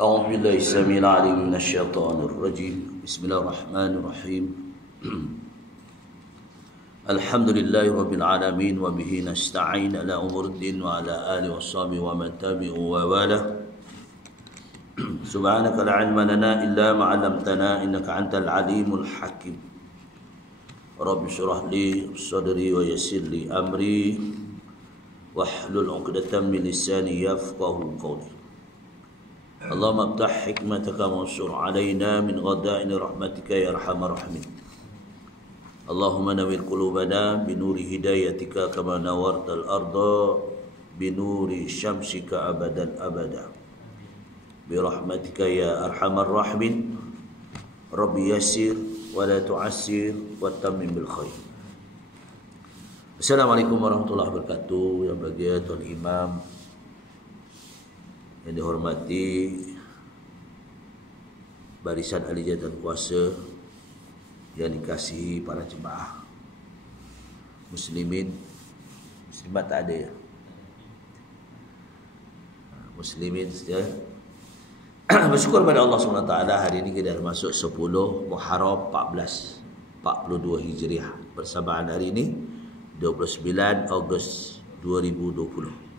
أعوذ بالله السميع العليم من الشيطان الرجيم. بسم الله الرحمن الرحيم. الحمد لله رب العالمين وبه نستعين على أمور الدين وعلى آله وصحبه ومن تبعه ووالاه. سبحانك لا علم لنا إلا ما علمتنا إنك أنت العليم الحكيم. رب اشرح لي صدري ويسر لي أمري واحلل عقدة من لساني يفقهوا قولي. اللهم افتح حكمتك وانشر علينا من غدائن رحمتك يا ارحم الراحمين. اللهم نور قلوبنا بنور هدايتك كما نورت الارض بنور شمسك ابدا ابدا برحمتك يا ارحم الراحمين. رب يسر ولا تعسر وتمم بالخير. Assalamualaikum warahmatullahi wabarakatuh. Yang bahagia Tuan Imam, yang dihormati barisan ahli jabatan kuasa, yang dikasihi para jemaah muslimin, muslimat tak ada ya, muslimin saja. Bersyukur pada Allah SWT, hari ini kita dah masuk 10 Muharram 1442 Hijriah, bersamaan hari ini 29 Ogos 2020.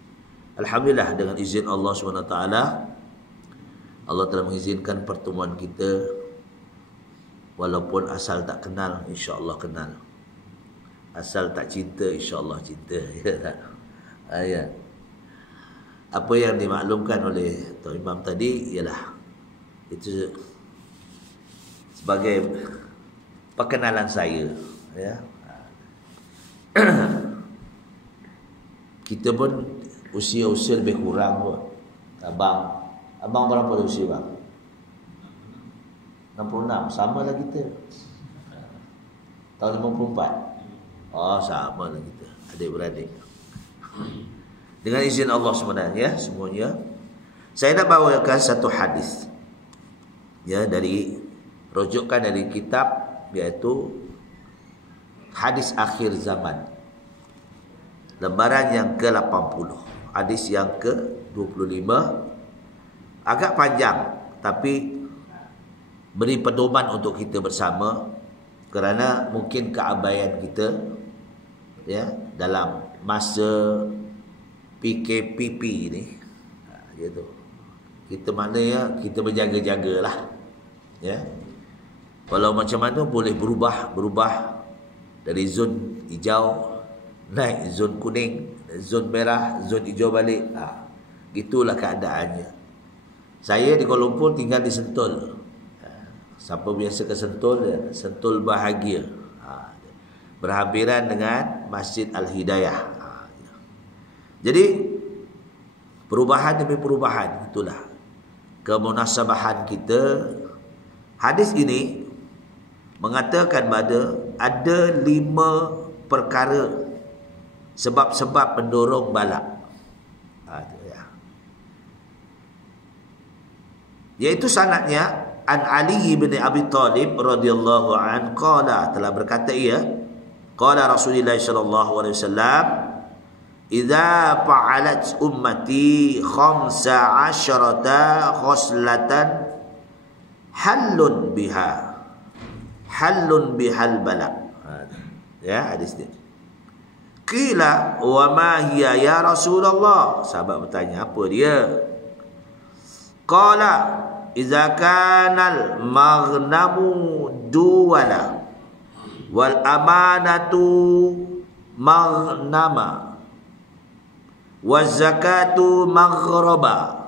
Alhamdulillah, dengan izin Allah SWT, Allah telah mengizinkan pertemuan kita. Walaupun asal tak kenal, insya-Allah kenal. Asal tak cinta, insya-Allah cinta. Ya tak? Ya. Apa yang dimaklumkan oleh Tuan Imam tadi ialah itu sebagai perkenalan saya, ya. Kita pun usia lebih kurang pun. Abang berapa usia bang? 66, sama lah kita. Tahun 54. Oh, sama lah kita, adik-beradik. Dengan izin Allah sebenarnya semuanya, saya nak bawakan satu hadis, ya, dari rujukan dari kitab, iaitu Hadis Akhir Zaman, lembaran yang ke-80, hadis yang ke-25. Agak panjang, tapi beri pedoman untuk kita bersama, kerana mungkin keabaian kita, ya, dalam masa PKPP ni, gitu. Kita maknanya kita berjaga-jagalah, ya. Walau macam mana boleh berubah dari zon hijau naik zon kuning, zon merah, zon hijau balik. Gitulah keadaannya. Saya di Kuala Lumpur tinggal di Sentul. Siapa biasa ke Sentul, ya, Sentul bahagia. Berhampiran dengan Masjid Al-Hidayah. Jadi perubahan demi perubahan, itulah kemunasabahan kita. Hadis ini mengatakan bahawa ada 5 perkara sebab-sebab pendorong balak, iaitu sanadnya an Ali bin Abi Talib radhiyallahu an qala, telah berkata ia, qala Rasulullah sallallahu alaihi wasallam, idza fa'alat ummati 15 khoslatan halun bihal balak. Ya, hadis dia. Qila wa ma hiya ya Rasulullah? Sahabat bertanya, apa dia? Qala idza kanal maghnamu duwala wal amanatu maghnama waz zakatu maghraba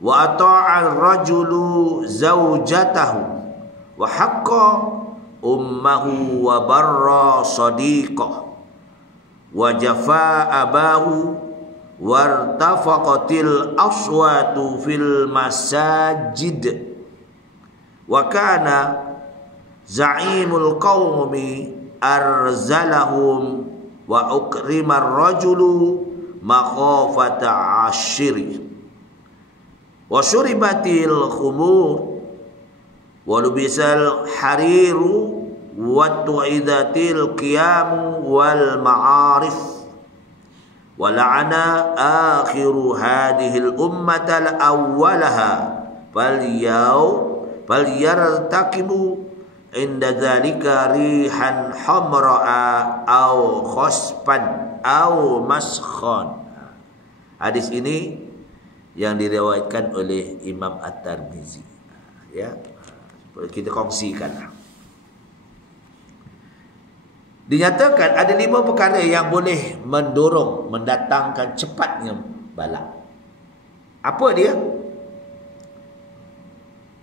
wa ata'a ar-rajulu zawjatahu wa haqqa ummahu wa barra sadiqah wa jafa abahu wartafaqatil aswatu fil masajid wa kana za'imul qaumi arzalahum wa ukrimar rajulu makhafata ashiri wa syuribatil khumur wa lubisal hariru wa tu'idatil qiyamu wal ma'arif wa la'ana akhiru hadhihi al-ummata al-awwalaha falyartaqibu inda dzalika rihan hamra'a au khasfan au maskhan. Hadis ini yang diriwayatkan oleh Imam At-Tirmizi. Ya, kita kongsikanlah. Dinyatakan ada 5 perkara yang boleh mendorong, mendatangkan cepatnya bala. Apa dia?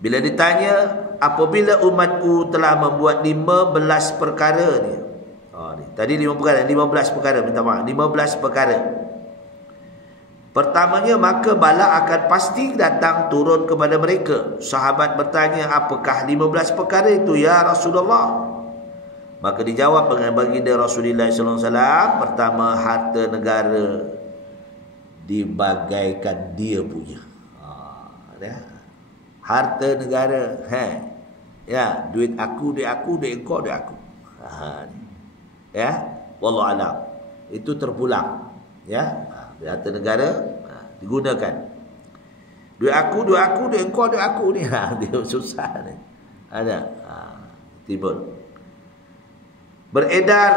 Bila ditanya, apabila umatku telah membuat 15 perkara ni. Tadi 5 perkara, 15 perkara, minta maaf, 15 perkara. Pertamanya, maka bala akan pasti datang turun kepada mereka. Sahabat bertanya, apakah 15 perkara itu ya Rasulullah? Maka dijawab dengan baginda Rasulullah SAW, pertama, harta negara dibagaikan dia punya. Harta negara, ya, duit aku, duit aku, duit kau, duit aku. Ya, wallahu alam. Itu terpulang. Ya, harta negara digunakan. Duit aku, duit aku, duit kau, duit aku ni. Dia susah ni. Ada. Timbul. Beredar,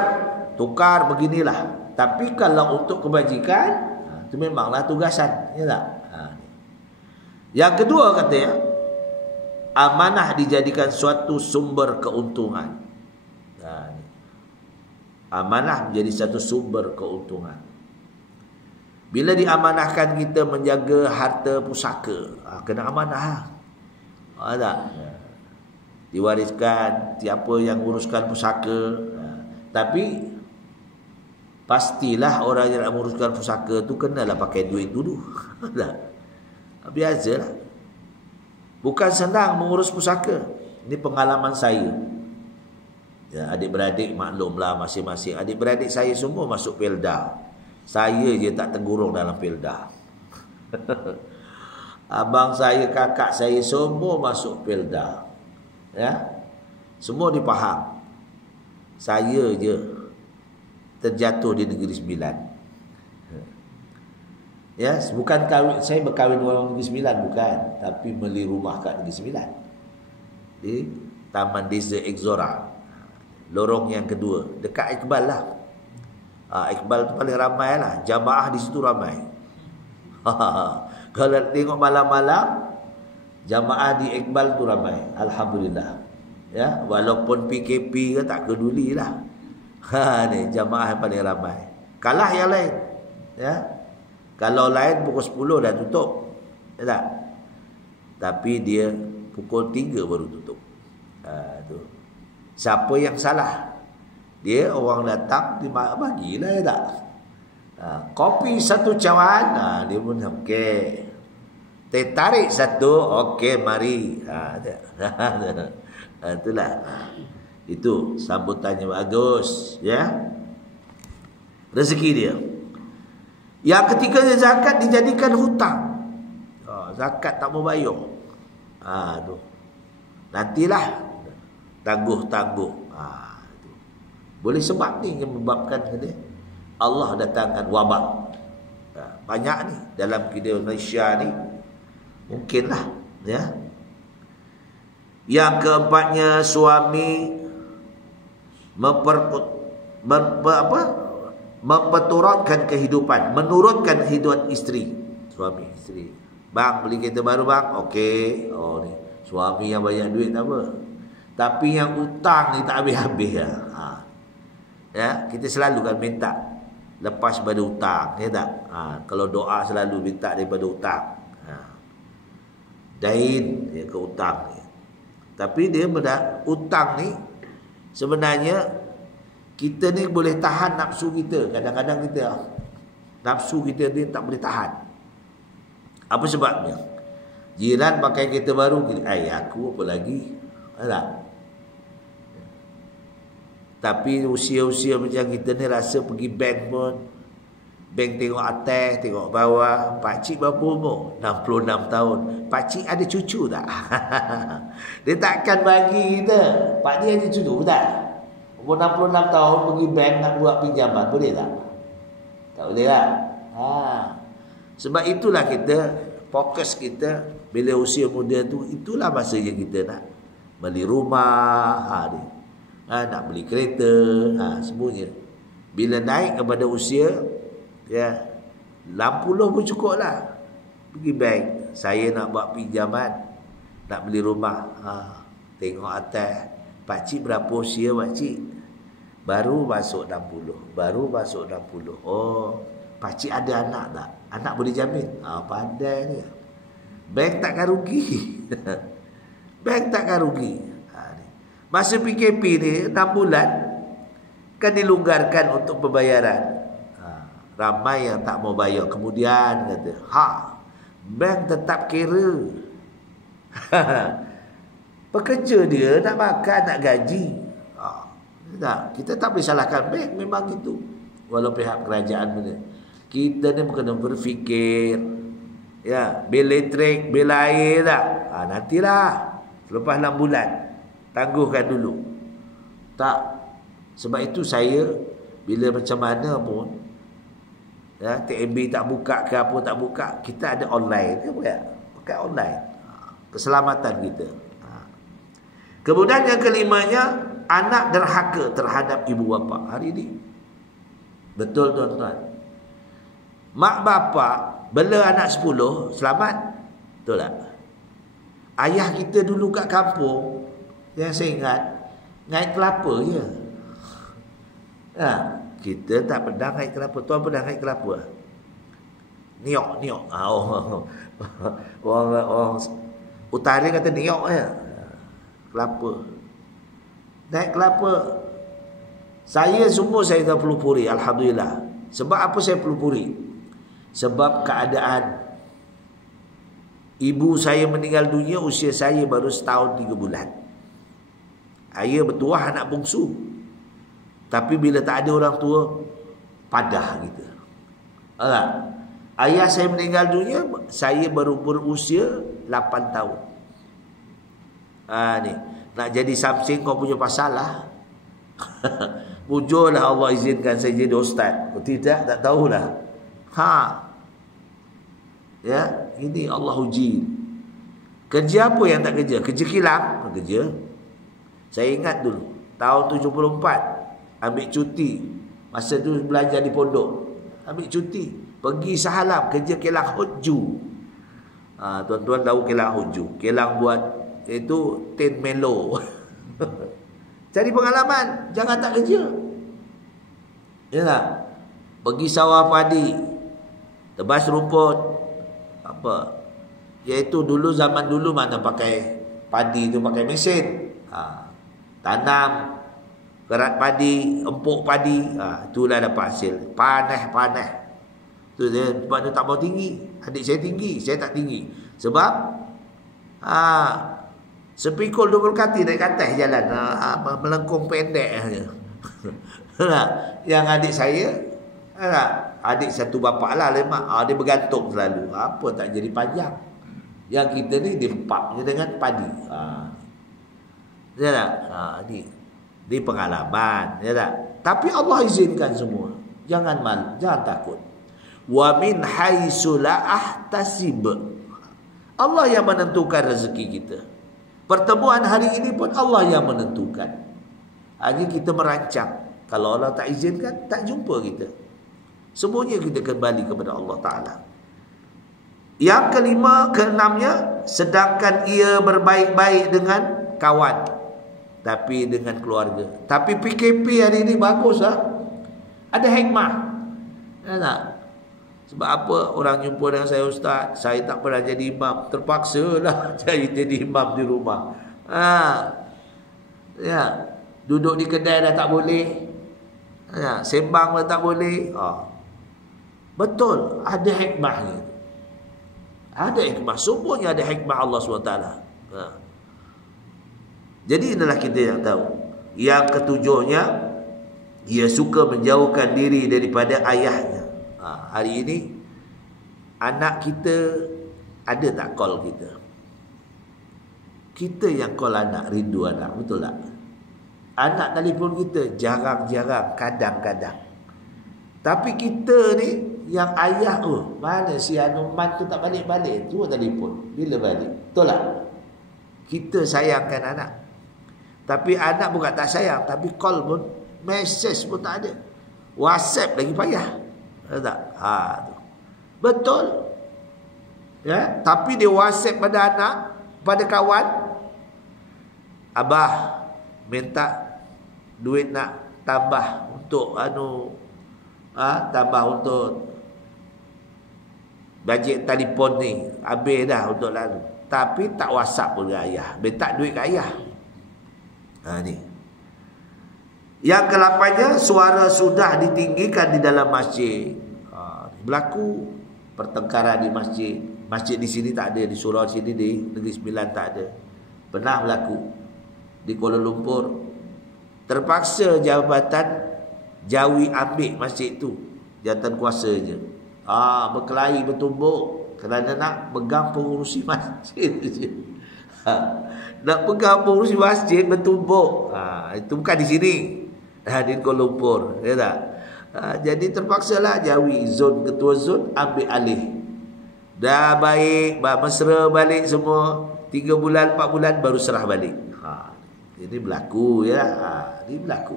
tukar, beginilah. Tapi kalau untuk kebajikan, itu memanglah tugasan. Ya tak? Yang kedua katanya, amanah dijadikan suatu sumber keuntungan. Amanah menjadi satu sumber keuntungan. Bila diamanahkan kita menjaga harta pusaka, kena amanah. Tak? Diwariskan, siapa yang uruskan pusaka. Tapi pastilah orang yang nak menguruskan pusaka tu kenalah pakai duit dulu. Biasalah. Bukan senang mengurus pusaka. Ini pengalaman saya. Ya, adik-beradik maklumlah masing-masing. Adik-beradik saya semua masuk Pelda. Saya je tak tergurung dalam Pelda. Abang saya, kakak saya semua masuk Pelda. Ya. Semua dipaham. Saya je terjatuh di Negeri Sembilan. Ya, bukan kahwin, saya berkahwin orang Negeri Sembilan bukan, tapi beli rumah kat Negeri Sembilan. Di Taman Desa Exora. Lorong yang kedua, dekat Iqbal lah. Iqbal tu paling ramai lah. Jamaah di situ ramai. Kalau tengok malam-malam, jamaah di Iqbal tu ramai. Alhamdulillah. Ya, walaupun PKP ke tak pedulilah. Ni jamaah yang paling ramai. Kalah yang lain. Ya. Kalau lain pukul 10 dah tutup. Ya tak? Tapi dia pukul 3 baru tutup. Tu. Siapa yang salah? Dia orang datang bagilah ya tak? Kopi satu cawan, dia pun okey. Teh tarik satu, okey mari. Itulah. Itu sambutannya bagus, ya. Rezeki dia. Yang ketiganya zakat dijadikan hutang. Zakat tak mau bayar. Tu. Nantilah tangguh-tangguh. Boleh sebab ni yang menyebabkan dia Allah datangkan wabak. Banyak ni dalam kehidupan Malaysia ni. Mungkinlah, ya. Yang keempatnya, suami memperturutkan kehidupan, menurutkan kehidupan isteri. Suami isteri, bang beli kereta baru bang, okey. Ni suami yang banyak duit tak apa, tapi yang hutang ni tak habis-habis lah. Ya, kita selalu kan minta lepas pada hutang, ya tak? Kalau doa selalu minta daripada hutang. Dain dia ke hutang ni. Tapi dia hutang ni sebenarnya kita ni boleh tahan nafsu kita. Kadang-kadang kita nafsu kita ni tak boleh tahan. Apa sebabnya? Jiran pakai kereta baru, aku apa lagi? Tak? Tapi usia-usia macam kita ni rasa pergi bank pun, bank tengok atas, tengok bawah. Pakcik berapa umur? 66 tahun. Pakcik ada cucu tak? Dia takkan bagi kita. Pakcik ada cucu tak? Umur 66 tahun pergi bank nak buat pinjaman, boleh tak? Tak boleh tak? Sebab itulah kita fokus kita bila usia muda tu, itulah masa yang kita nak beli rumah, nak beli kereta, semuanya. Bila naik kepada usia 60 pun cukup lah. Pergi bank, saya nak buat pinjaman, nak beli rumah. Tengok atas, pakcik berapa usia pakcik? Baru masuk 60. Oh, pakcik ada anak tak? Anak boleh jamin? Pandai ni. Bank takkan rugi. Bank takkan rugi. Masa PKP ni 6 bulan kan dilonggarkan untuk pembayaran. Ramai yang tak mau bayar. Kemudian kata, bank tetap kira. Pekerja dia nak makan, nak gaji. Kita tak boleh salahkan bank, memang gitu. Walau pihak kerajaan punya. Kita ni kena berfikir. Bil elektrik, bil air tak? Nantilah. Selepas 6 bulan. Tangguhkan dulu. Tak. Sebab itu saya, bila macam mana pun, TMB tak buka ke apa tak buka, kita ada online. Pakai online. Keselamatan kita. Kemudian yang kelimanya, anak derhaka terhadap ibu bapa hari ini. Betul tuan-tuan. Mak bapak bela anak 10, selamat. Betul tak? Ayah kita dulu kat kampung, yang saya ingat, ngait kelapa je. Kita tak pernah ngait kelapa. Tuan pernah ngait kelapa? Niok. Orang utara kata niok je. Kelapa. Naik kelapa. Saya semua saya dah pelupuri, alhamdulillah. Sebab apa saya pelupuri? Sebab keadaan ibu saya meninggal dunia usia saya baru setahun 3 bulan. Ayah bertuah anak bungsu. Tapi bila tak ada orang tua, padah kita. Ayah saya meninggal dunia, saya baru berusia 8 tahun. Ni nak jadi something kau punya pasal lah. Mujurlah Allah izinkan saya jadi ustaz. Tidak, tak tahulah. Ini Allah uji. Kerja apa yang tak kerja? Kerja kilang, kerja. Saya ingat dulu tahun 74 ambil cuti. Masa tu belajar di pondok. Ambil cuti, pergi Sahalam kerja kilang Hoju. Tuan-tuan tahu kilang Hoju. Kilang buat itu tin melo. Cari pengalaman, jangan tak kerja. Yalah. Pergi sawah padi, tebas rumput, iaitu dulu zaman dulu mana pakai padi tu pakai mesin. Tanam kerat padi, empuk padi, itulah dapat hasil. Panas. Tu dia sebab dia tak mau tinggi. Adik saya tinggi, saya tak tinggi. Sebab sepikul 20 kaki naik ke atas jalan, melengkung pendek saja. Yang adik saya, adik satu bapak lah, lemak, dia bergantung selalu. Apa tak jadi panjang. Yang kita ni diempak je dengan padi. Ya tak? Ni pengalaman, ya tak? Tapi Allah izinkan semua. Jangan malu, jangan takut. Wa min haitsu la ahtasib. Allah yang menentukan rezeki kita. Pertemuan hari ini pun Allah yang menentukan. Hanya kita merancang. Kalau Allah tak izinkan, tak jumpa kita. Semuanya kita kembali kepada Allah Ta'ala. Yang kelima, keenamnya, sedangkan ia berbaik-baik dengan kawan, tapi dengan keluarga. Tapi PKP hari ini bagus lah. Ada hikmah. Tak? Sebab apa orang jumpa dengan saya, ustaz, saya tak pernah jadi imam, terpaksa lah saya jadi imam di rumah. Duduk di kedai dah tak boleh. Sembang dah tak boleh. Betul, ada hikmahnya. Ada hikmah, semuanya ada hikmah Allah SWT. Jadi inilah kita yang tahu. Yang ketujuhnya, ia suka menjauhkan diri daripada ayahnya. Hari ini anak kita ada tak call kita? Kita yang call anak, rindu anak, betul tak? Anak telefon kita jarang-jarang, kadang-kadang. Tapi kita ni Yang ayah, mana si Anuman tu tak balik-balik, tu telefon. Bila balik? Betul tak? Kita sayangkan anak. Tapi anak bukan tak sayang, tapi call pun, message pun tak ada. WhatsApp lagi payah. Ada tak? Tu. Betul. Ya, tapi dia WhatsApp pada anak, pada kawan, abah minta duit nak tambah untuk tambah untuk bajet telefon ni, habis dah untuk lalu. Tapi tak WhatsApp pun ke ayah, minta duit ke ayah. Ni. Yang ke-8-nya, suara sudah ditinggikan di dalam masjid. Berlaku pertengkaran di masjid. Masjid di sini tak ada, di surau sini, di Negeri Sembilan tak ada. Pernah berlaku di Kuala Lumpur. Terpaksa jabatan Jawi ambil masjid tu, jabatan kuasanya. Berkelahi bertumbuk kerana nak pegang pengurusi masjid. Nak pegang pengurusi masjid bertumbuk. Itu bukan di sini, di Kuala Lumpur, ya tak? Jadi terpaksalah Jawi, ketua zon ambil alih. Dah baik, mesra balik semua. 3 bulan, 4 bulan baru serah balik. Ini berlaku, ya. Ini berlaku.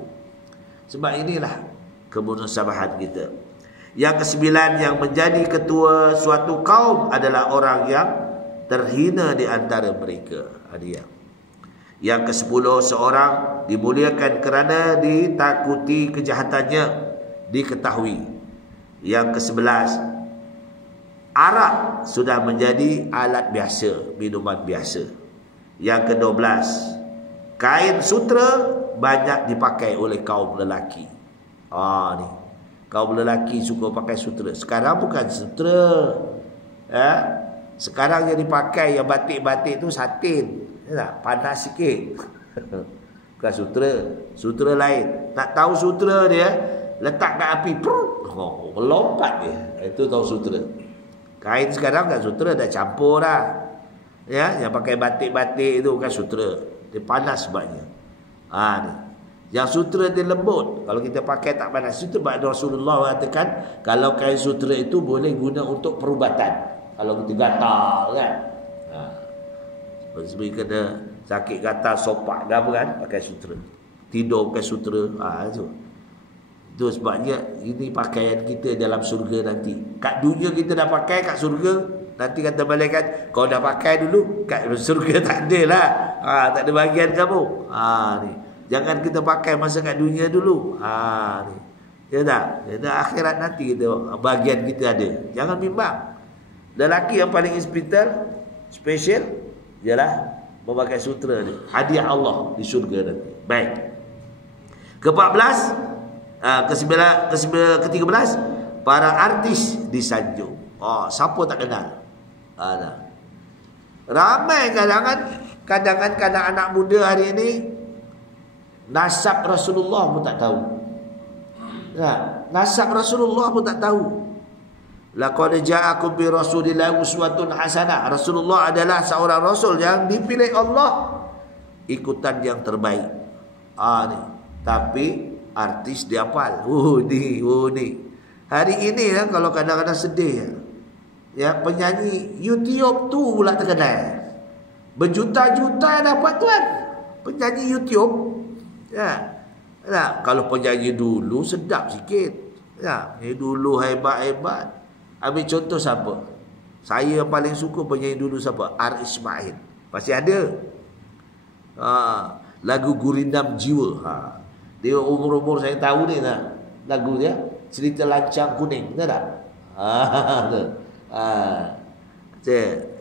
Sebab inilah kemunasabahan kita. Yang ke-9, yang menjadi ketua suatu kaum adalah orang yang terhina di antara mereka. Dia. Yang ke-10, seorang dimuliakan kerana ditakuti kejahatannya diketahui. Yang ke-11, arak sudah menjadi alat biasa, minuman biasa. Yang ke-12, kain sutera banyak dipakai oleh kaum lelaki. Ni. Kaum lelaki suka pakai sutera. Sekarang bukan sutera. Sekarang yang dipakai, yang batik-batik tu satin. Panas sikit. Bukan sutera. Sutera lain. Tak tahu sutera dia, letak kat api, melompat dia. Itu tahu sutera. Kain sekarang kan sutera dah campur dah. Ya, yang pakai batik-batik itu bukan sutera. Dia panas sebabnya. Ni. Yang sutera dia lembut. Kalau kita pakai tak panas. Itu sebab Rasulullah katakan, kalau kain sutera itu boleh guna untuk perubatan. Kalau kita gatal kan. Seperti kena sakit gatal, sopak ke apa kan, pakai sutera. Tidur pakai sutera. Itu sebabnya ini pakaian kita dalam surga nanti. Kat dunia kita dah pakai, kat surga nanti kata malaikat, kau dah pakai dulu, kat surga tak ada lah. Tak ada bahagian kamu. Ni. Jangan kita pakai masa kat dunia dulu. Ni. Ya tak? Ya tak, akhirat nanti kita bahagian kita ada. Jangan bimbang. Lelaki yang paling special ialah memakai sutera ni. Hadiah Allah di surga nanti. Baik. Ke-14, ke-13, para artis disanjung. Siapa tak kenal? Ramai kadang-kadang anak muda hari ini nasab Rasulullah pun tak tahu. Nasab Rasulullah pun tak tahu. Laqad ja'akum bi Rasulillahi uswatun hasanah. Rasulullah adalah seorang rasul yang dipilih Allah, ikutan yang terbaik. Ni. Tapi artis dia hafal. Ni. Hari ini kalau kadang-kadang sedih ya, penyanyi YouTube tu pula terkenal. Berjuta-juta dapat tuan. Penyanyi YouTube. Kalau penyanyi dulu sedap sikit. Dulu hebat-hebat. Ambil contoh siapa? Saya yang paling suka penyanyi dulu siapa? R. Ismail. Masih ada. Lagu Gurindam Jiwa. Dia umur-umur saya tahu ni lagu dia. Cerita Lancang Kuning. Tahu tak?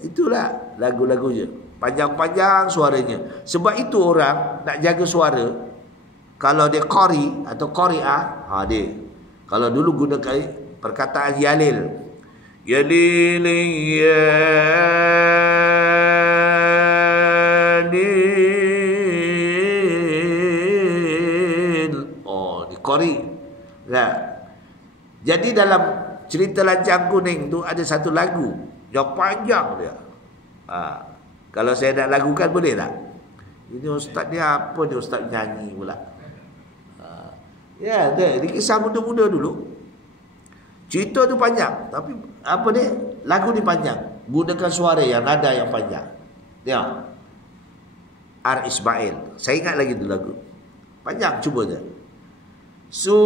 Itulah lagu-lagu je. Panjang-panjang suaranya. Sebab itu orang nak jaga suara, kalau dia qari atau qari'ah, dia. Kalau dulu gunakan perkataan yalil. Yalil di qari. Jadi dalam cerita Lancang Kuning tu ada satu lagu yang panjang dia. Kalau saya nak lagukan boleh tak? Ini ustaz dia apa dia, ustaz nyanyi pula. Dia kisah muda-muda dulu. Cerita tu panjang, tapi apa ni? Lagu ni panjang. Gunakan suara yang nada yang panjang. Tengok. R. Ismail. Saya ingat lagi tu lagu. Panjang, cuba je. Sunyi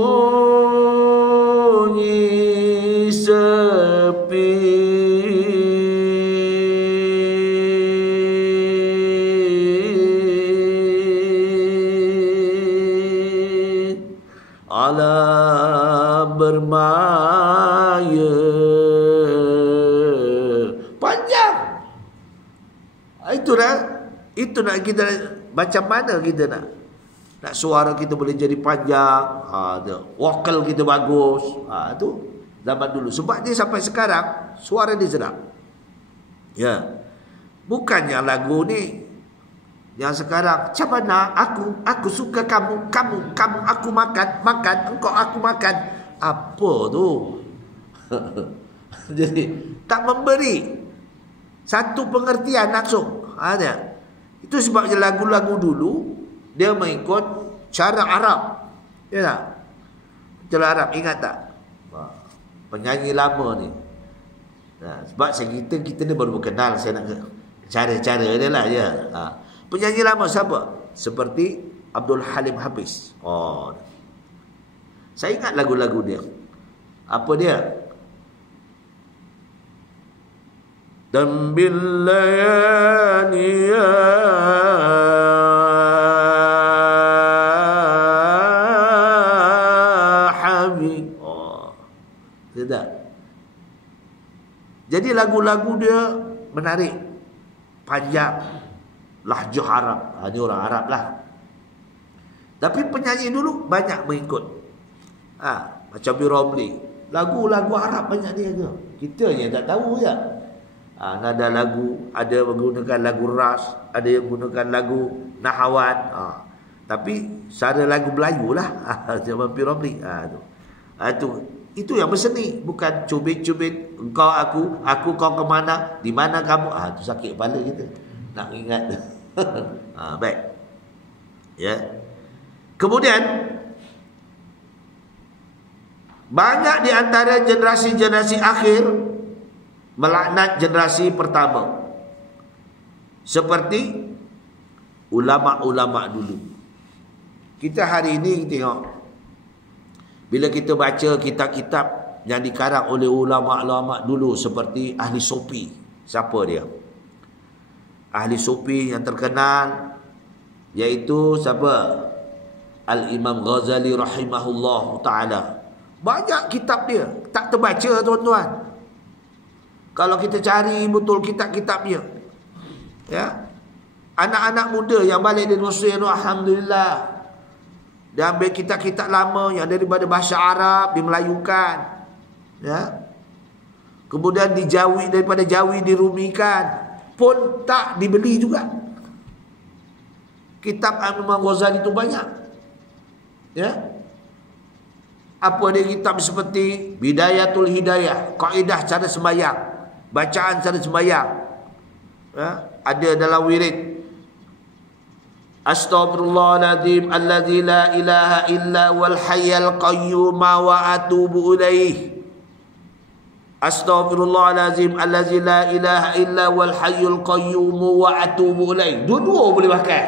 sepi alam bermaya. Panjang. Itu nak kita macam mana kita nak suara kita boleh jadi panjang, vokal kita bagus. Tu zaman dulu. Sebab dia sampai sekarang suara dia sedap. Ya. Bukannya lagu ni yang sekarang, macam mana aku suka kamu aku makan engkau aku makan. Apa tu? Jadi tak memberi satu pengertian langsung. Ada. Itu sebabnya lagu-lagu dulu dia mengikut cara Arab. Ya tak? Cara Arab, ingat tak? Penyanyi lama ni. Sebab kita ni baru berkenal, saya nak cara-cara dia lah ya. Penyanyi lama siapa? Seperti Abdul Halim Hafiz. Saya ingat lagu-lagu dia. Apa dia? Dambil layani ya Habib. Tidak. Jadi lagu-lagu dia menarik, panjang, lahjah Arab. Ini orang Arab lah. Tapi penyanyi dulu banyak mengikut. Macam Biromli. Lagu-lagu Arab banyak dia ke? Kita yang tak tahu je. Nada lagu, ada menggunakan lagu ras, ada yang menggunakan lagu nahawan. Tapi cara lagu Melayu lah. Macam Biromli. Itu yang berseni. Bukan cubit-cubit, engkau aku kau ke mana, di mana kamu. Itu sakit kepala kita nak ingat. Baik. Ya. Kemudian banyak di antara generasi-generasi akhir melaknat generasi pertama. Seperti ulama-ulama dulu. Kita hari ini tengok, bila kita baca kitab-kitab yang dikarang oleh ulama-ulama dulu, seperti ahli sufi. Siapa dia? Ahli sufi yang terkenal iaitu siapa? Al-Imam Ghazali rahimahullah ta'ala. Banyak kitab dia, tak terbaca tuan-tuan. Kalau kita cari betul kitab-kitab dia, ya, anak-anak muda yang balik dari Mesir, alhamdulillah, dia ambil kitab-kitab lama yang daripada bahasa Arab dimelayukan, ya. Kemudian daripada Jawi dirumikan, pun tak dibeli juga. Kitab Imam Ghazali itu banyak, ya. Apa dia kitab seperti Bidayatul Hidayah, kaedah cara sembahyang, bacaan cara sembahyang, ya. Ada dalam wirid, Astaghfirullahaladzim alladzi la ilaha illa wal hayyal qayyum wa atubu ilaih. Astaghfirullahaladzim alladzi la ilaha illa wal hayyul qayyum wa atubu ilaih. Dua-dua boleh pakai.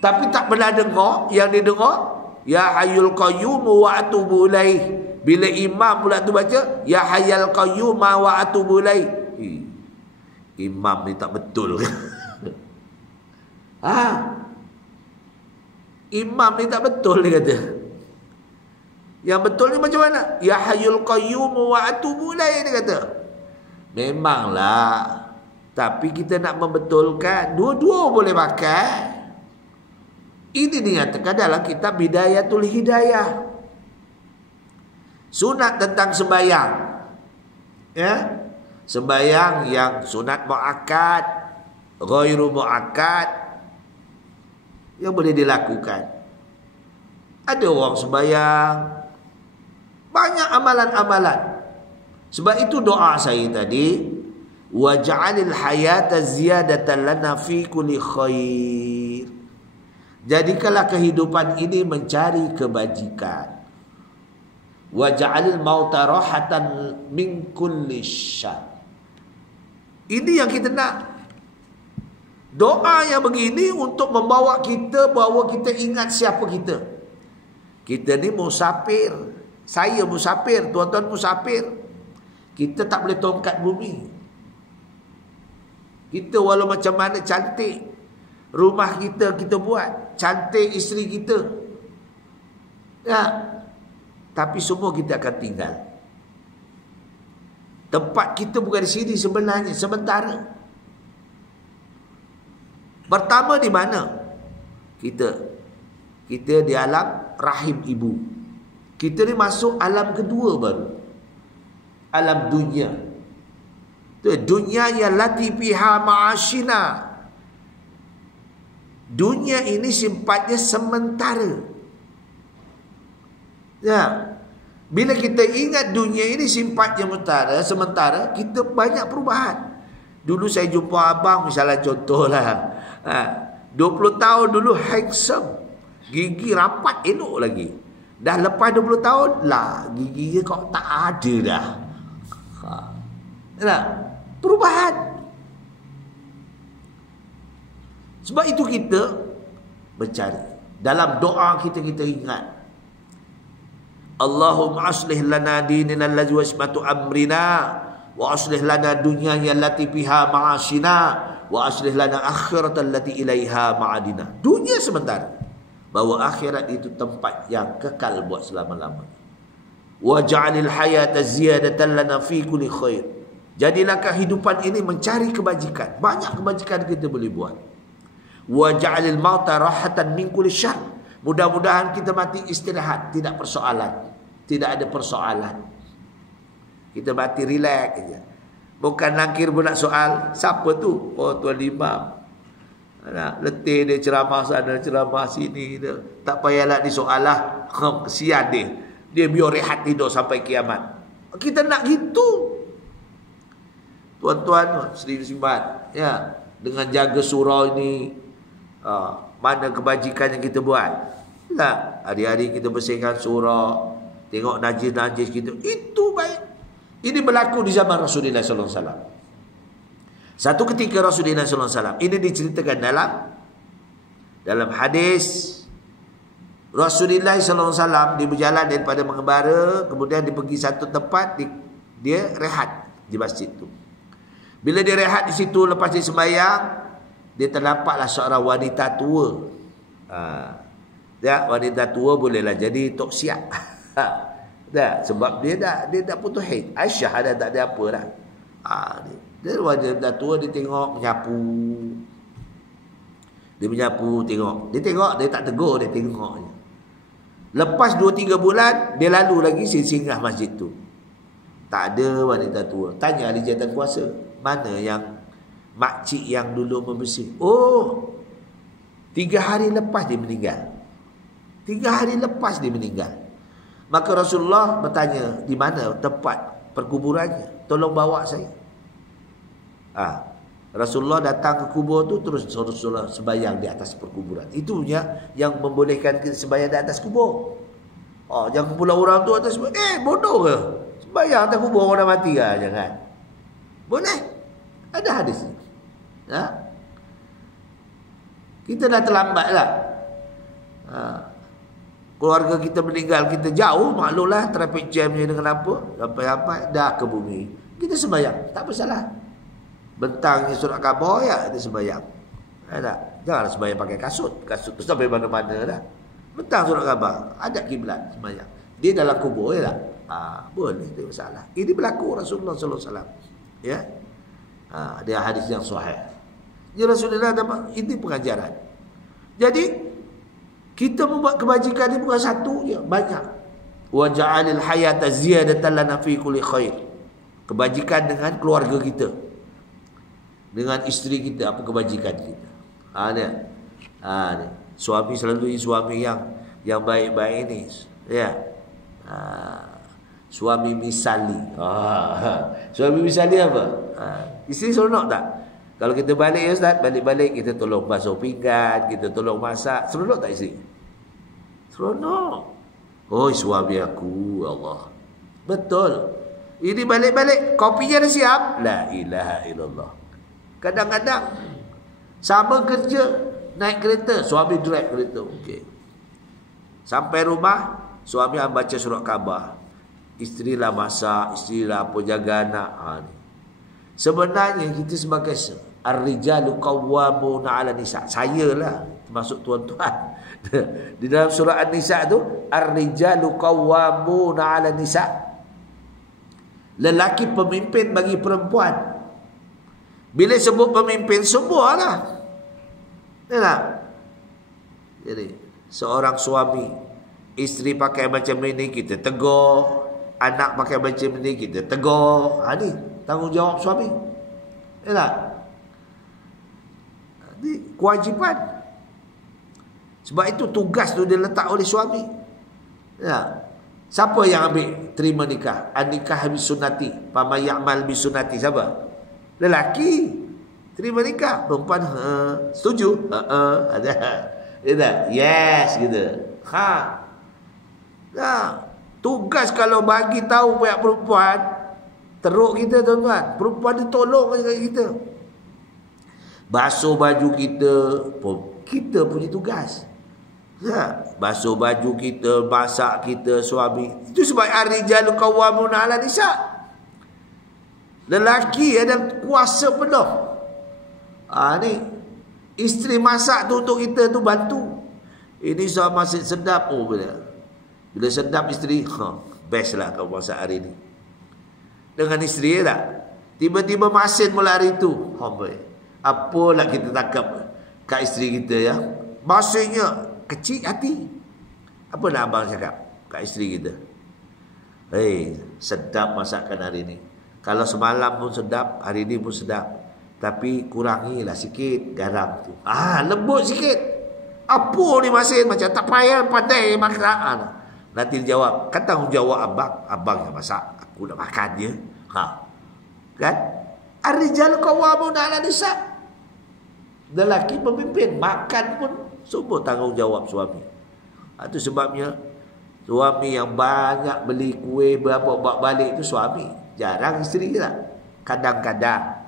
Tapi tak pernah dengar yang dia dengar Ya Hayyul Qayyum wa atubu ilaih. Bila imam pula tu baca Ya Hayyul Qayyum wa atubu ilaih. Imam ni tak betul. Imam ni tak betul dia kata. Yang betul ni macam mana? Ya Hayyul Qayyum wa atubu ilaih dia kata. Memanglah, tapi kita nak membetulkan dua-dua boleh pakai. Ini dinyatakan dalam kitab Bidayatul Hidayah. Sunat tentang sembahyang, ya, sembahyang yang sunat muakkad, ghairu muakkad, yang boleh dilakukan. Ada orang sembahyang, banyak amalan-amalan. Sebab itu doa saya tadi, wa ja'alil hayata ziyadatan lana fi kulli khair. Jadikanlah kehidupan ini mencari kebajikan. Wa ja'alil mauta rahatan min kulli syarr. Ini yang kita nak. Doa yang begini untuk membawa kita, bahawa kita ingat siapa kita. Kita ni musafir. Saya musafir, tuan-tuan musafir. Kita tak boleh tongkat bumi. Kita walau macam mana cantik, rumah kita buat, cantik isteri kita, ya, tapi semua kita akan tinggal. Tempat kita bukan di sini sebenarnya, sementara. Pertama di mana? Kita di alam rahim ibu. Kita ni masuk alam kedua baru, alam dunia. Dunia yang lati fiha ma'ashina. Dunia ini sifatnya sementara. Ya. Bila kita ingat dunia ini sifatnya sementara, kita banyak perubahan. Dulu saya jumpa abang, misalnya contohlah, 20 tahun dulu handsome, gigi rapat elok lagi. Dah lepas 20 tahun lah, gigi kok tak ada dah. Nah, perubahan. Sebab itu kita mencari. Dalam doa kita ingat, Allahumma aslih lana dinina allazi wasmatu amrina, wa aslih lana dunyana allati fiha ma'ashina, wa aslih lana akhirata allati ilaiha ma'adina. Dunia sementara, bahawa akhirat itu tempat yang kekal buat selama-lamanya. Wa ja'alil hayata ziyadatan lana fi kulli khair. Jadilah kehidupan ini mencari kebajikan. Banyak kebajikan kita boleh buat. Wa ja'alil mauta rahatan min kulli syarr. Mudah-mudahan kita mati istirahat, tidak persoalan. Tidak ada persoalan. Kita mati relax saja. Bukan nangkir pun nak soal. Siapa tu? Oh, Tuan Imam. Letih dia ceramah sana, ceramah sini. Tak payahlah disoalah. Kesian dia. Dia biar rehat tidur sampai kiamat. Kita nak gitu. Tuan-tuan, Seri Simbat, ya, dengan jaga surau ini, mana kebajikan yang kita buat? Lah, hari-hari kita bersihkan surau, tengok najis-najis kita, itu baik. Ini berlaku di zaman Rasulullah sallallahu alaihi wasallam. Satu ketika Rasulullah sallallahu alaihi wasallam, ini diceritakan dalam hadis, Rasulullah sallallahu alaihi wasallam dia berjalan daripada mengembara, kemudian dia pergi satu tempat, dia rehat di masjid itu. Bila dia rehat di situ, lepas dia sembahyang, dia terdampaklah seorang wanita tua. Ya, wanita tua bolehlah jadi tok siap. Dah, sebab dia dah putus haid. Aisyah ada tak ada apa dah. Dia wanita tua, dia tengok menyapu. Dia menyapu, tengok. Dia tengok, dia tak tegur, dia tengok je. Lepas 2-3 bulan, dia lalu lagi singgah masjid tu. Tak ada wanita tua. Tanya ahli jabatan kuasa, mana yang makcik yang dulu membersih? Oh, 3 hari lepas dia meninggal. 3 hari lepas dia meninggal. Maka Rasulullah bertanya, di mana tempat perkuburannya? Tolong bawa saya. Rasulullah datang ke kubur tu, terus Rasulullah sembahyang di atas perkuburan. Itu yang membolehkan kita sembahyang di atas kubur. Jangan pula orang tu atas bodoh ke? Sembahyang atas kubur orang dah mati ke? Jangan. Boleh. Ada hadis ni. Kita dah terlambat lah. Keluarga kita meninggal, kita jauh, maklumlah traffic jamnya dengan apa, sampai dah ke bumi. Kita sembahyang, tak bersalah. Bentangnya surat khabar, ya kita sembahyang. Janganlah sembahyang pakai kasut tu sampai mana-mana dah. Bentang surat khabar, ada kiblat sembahyang. Dia dalam kubur, ya tak? Boleh, tak bersalah. Ini berlaku Rasulullah sallallahu alaihi wasallam. Ya. Dia hadis yang sahih. Ya, Rasulullah ini pengajaran. Jadi kita membuat kebajikan ini bukan satu je, banyak. Wa ja'alil hayata ziyadatan lana fi kulli khair. Kebajikan dengan keluarga kita, dengan isteri kita, apa kebajikan kita. Ni. Suami selalu suami yang baik-baik ini, ya. Suami misali. Suami misali apa? Isteri seronok tak? Kalau kita balik, ya Ustaz, balik-balik kita tolong basuh pinggan, kita tolong masak. Seronok tak isteri? Seronok. Oh, suami aku, Allah. Betul. Ini balik-balik, kopinya dah siap. La ilaha illallah. Kadang-kadang sama kerja, naik kereta, suami drive kereta. Okey. Sampai rumah, suami baca surat khabar. Isterilah masak, isterilah apa, jaga anak. Sebenarnya kita sebagai ar-rijalu qawwamuna 'ala nisa. Sayalah termasuk tuan-tuan. Di dalam surah An-Nisa tu, ar-rijalu qawwamuna 'ala nisa. Lelaki pemimpin bagi perempuan. Bila sebut pemimpin, semualah. Ya tak? Jadi, seorang suami, isteri pakai macam ini, kita tegur. Anak pakai macam ini, kita tegur. Ini tanggungjawab suami. Ya tak? Ini kewajipan. Sebab itu tugas tu dia letak oleh suami. Ya. Siapa yang ambil terima nikah? An-nikah bis sunnati, faman ya'mal bis sunnati. Siapa? Lelaki. Terima nikah. Perempuan, setuju? Ada. Yes, gitu. Nah, tugas kalau bagi tahu pihak perempuan, teruk kita, tuan-tuan. Perempuan dia tolong kita. Basuh baju kita punya tugas. Basuh baju kita, masak kita, suami. Itu sebab ar-rijalu qawwamuna 'ala nisa. Lelaki ada kuasa penuh. Ni isteri masak tu untuk kita tu, bantu. Ini soal masak sedap. Oh, bila sedap isteri, best lah kau masak hari ni. Dengan isteri tak? Tiba-tiba masin mula hari tu. Apalah kita tangkap kat isteri kita, ya. Masinnya kecil hati. Apa nak abang cakap kat isteri kita? Sedap masakan hari ni. Kalau semalam pun sedap, hari ni pun sedap. Tapi kurangilah sikit garam tu. Lembut sikit. Apa ni masin? Macam tak payah pandai makan. Nanti dia jawab, kan tanggungjawab abang. Abang yang masak, aku nak makan je. Kan? Ar-rijalu qawwamuna 'ala nisa. Lelaki pemimpin, makan pun semua tanggungjawab suami. Itu sebabnya suami yang banyak beli kuih berapa bak balik itu suami. Jarang isteri tak? Kadang-kadang.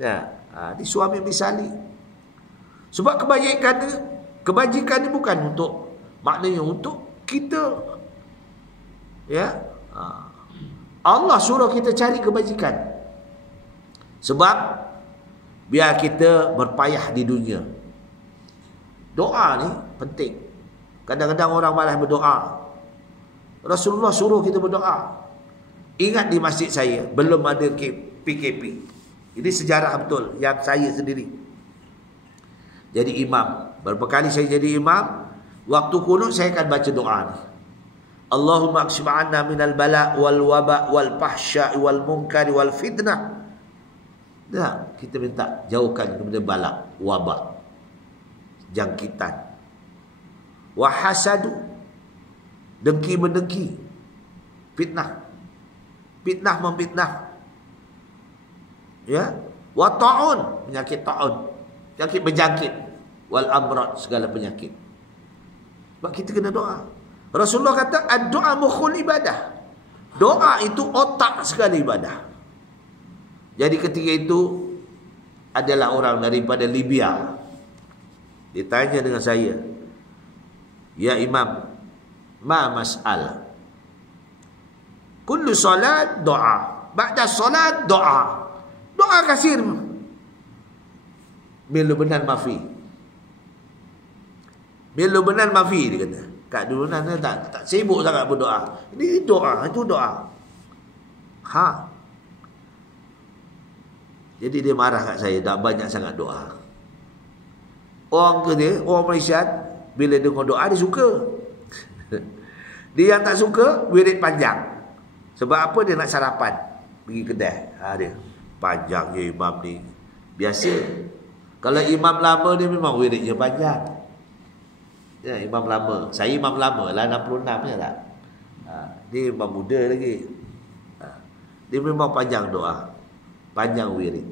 Ya, ini suami misali. Sebab kebajikan ni bukan untuk, maknanya untuk kita. Ya. Allah suruh kita cari kebajikan. Sebab biar kita berpayah di dunia. Doa ni penting. Kadang-kadang orang malas berdoa. Rasulullah suruh kita berdoa. Ingat di masjid saya, belum ada PKP. Ini sejarah betul yang saya sendiri jadi imam. Berapa kali saya jadi imam, waktu kunut saya akan baca doa ni. Allahumma akshif 'anna minal bala' wal waba' wal fahsya' wal munkar wal fitnah. Kita minta jauhkan daripada bala, wabak, jangkitan, wahasadu, dengki mendengki, fitnah memfitnah, ya, wa ta'un, penyakit ta'un, penyakit berjangkit, wal amrad, segala penyakit. Sebab kita kena doa. Rasulullah kata ad-doa mukhul ibadah. Doa itu otak sekali ibadah. Jadi ketika itu adalah orang daripada Libya. Ditanya dengan saya, ya imam, ma mas'al? Kullu salat doa, ba'da salat doa. Doa kasir. Bila benar mafi. Bila benar mafi, dia kata. Kat dulu tak sibuk sangat berdoa. Ini doa, itu doa. Jadi dia marah kat saya, tak banyak sangat doa. Orang Malaysia, bila dengar doa, dia suka. Dia yang tak suka, wirid panjang. Sebab apa? Dia nak sarapan, pergi kedai. Dia panjang je imam ni. Biasa. Kalau imam lama, dia memang wiridnya panjang. Ya, imam lama. Saya imam lama lah, 66 je tak. Dia imam muda lagi. Dia memang panjang doa, panjang wirid.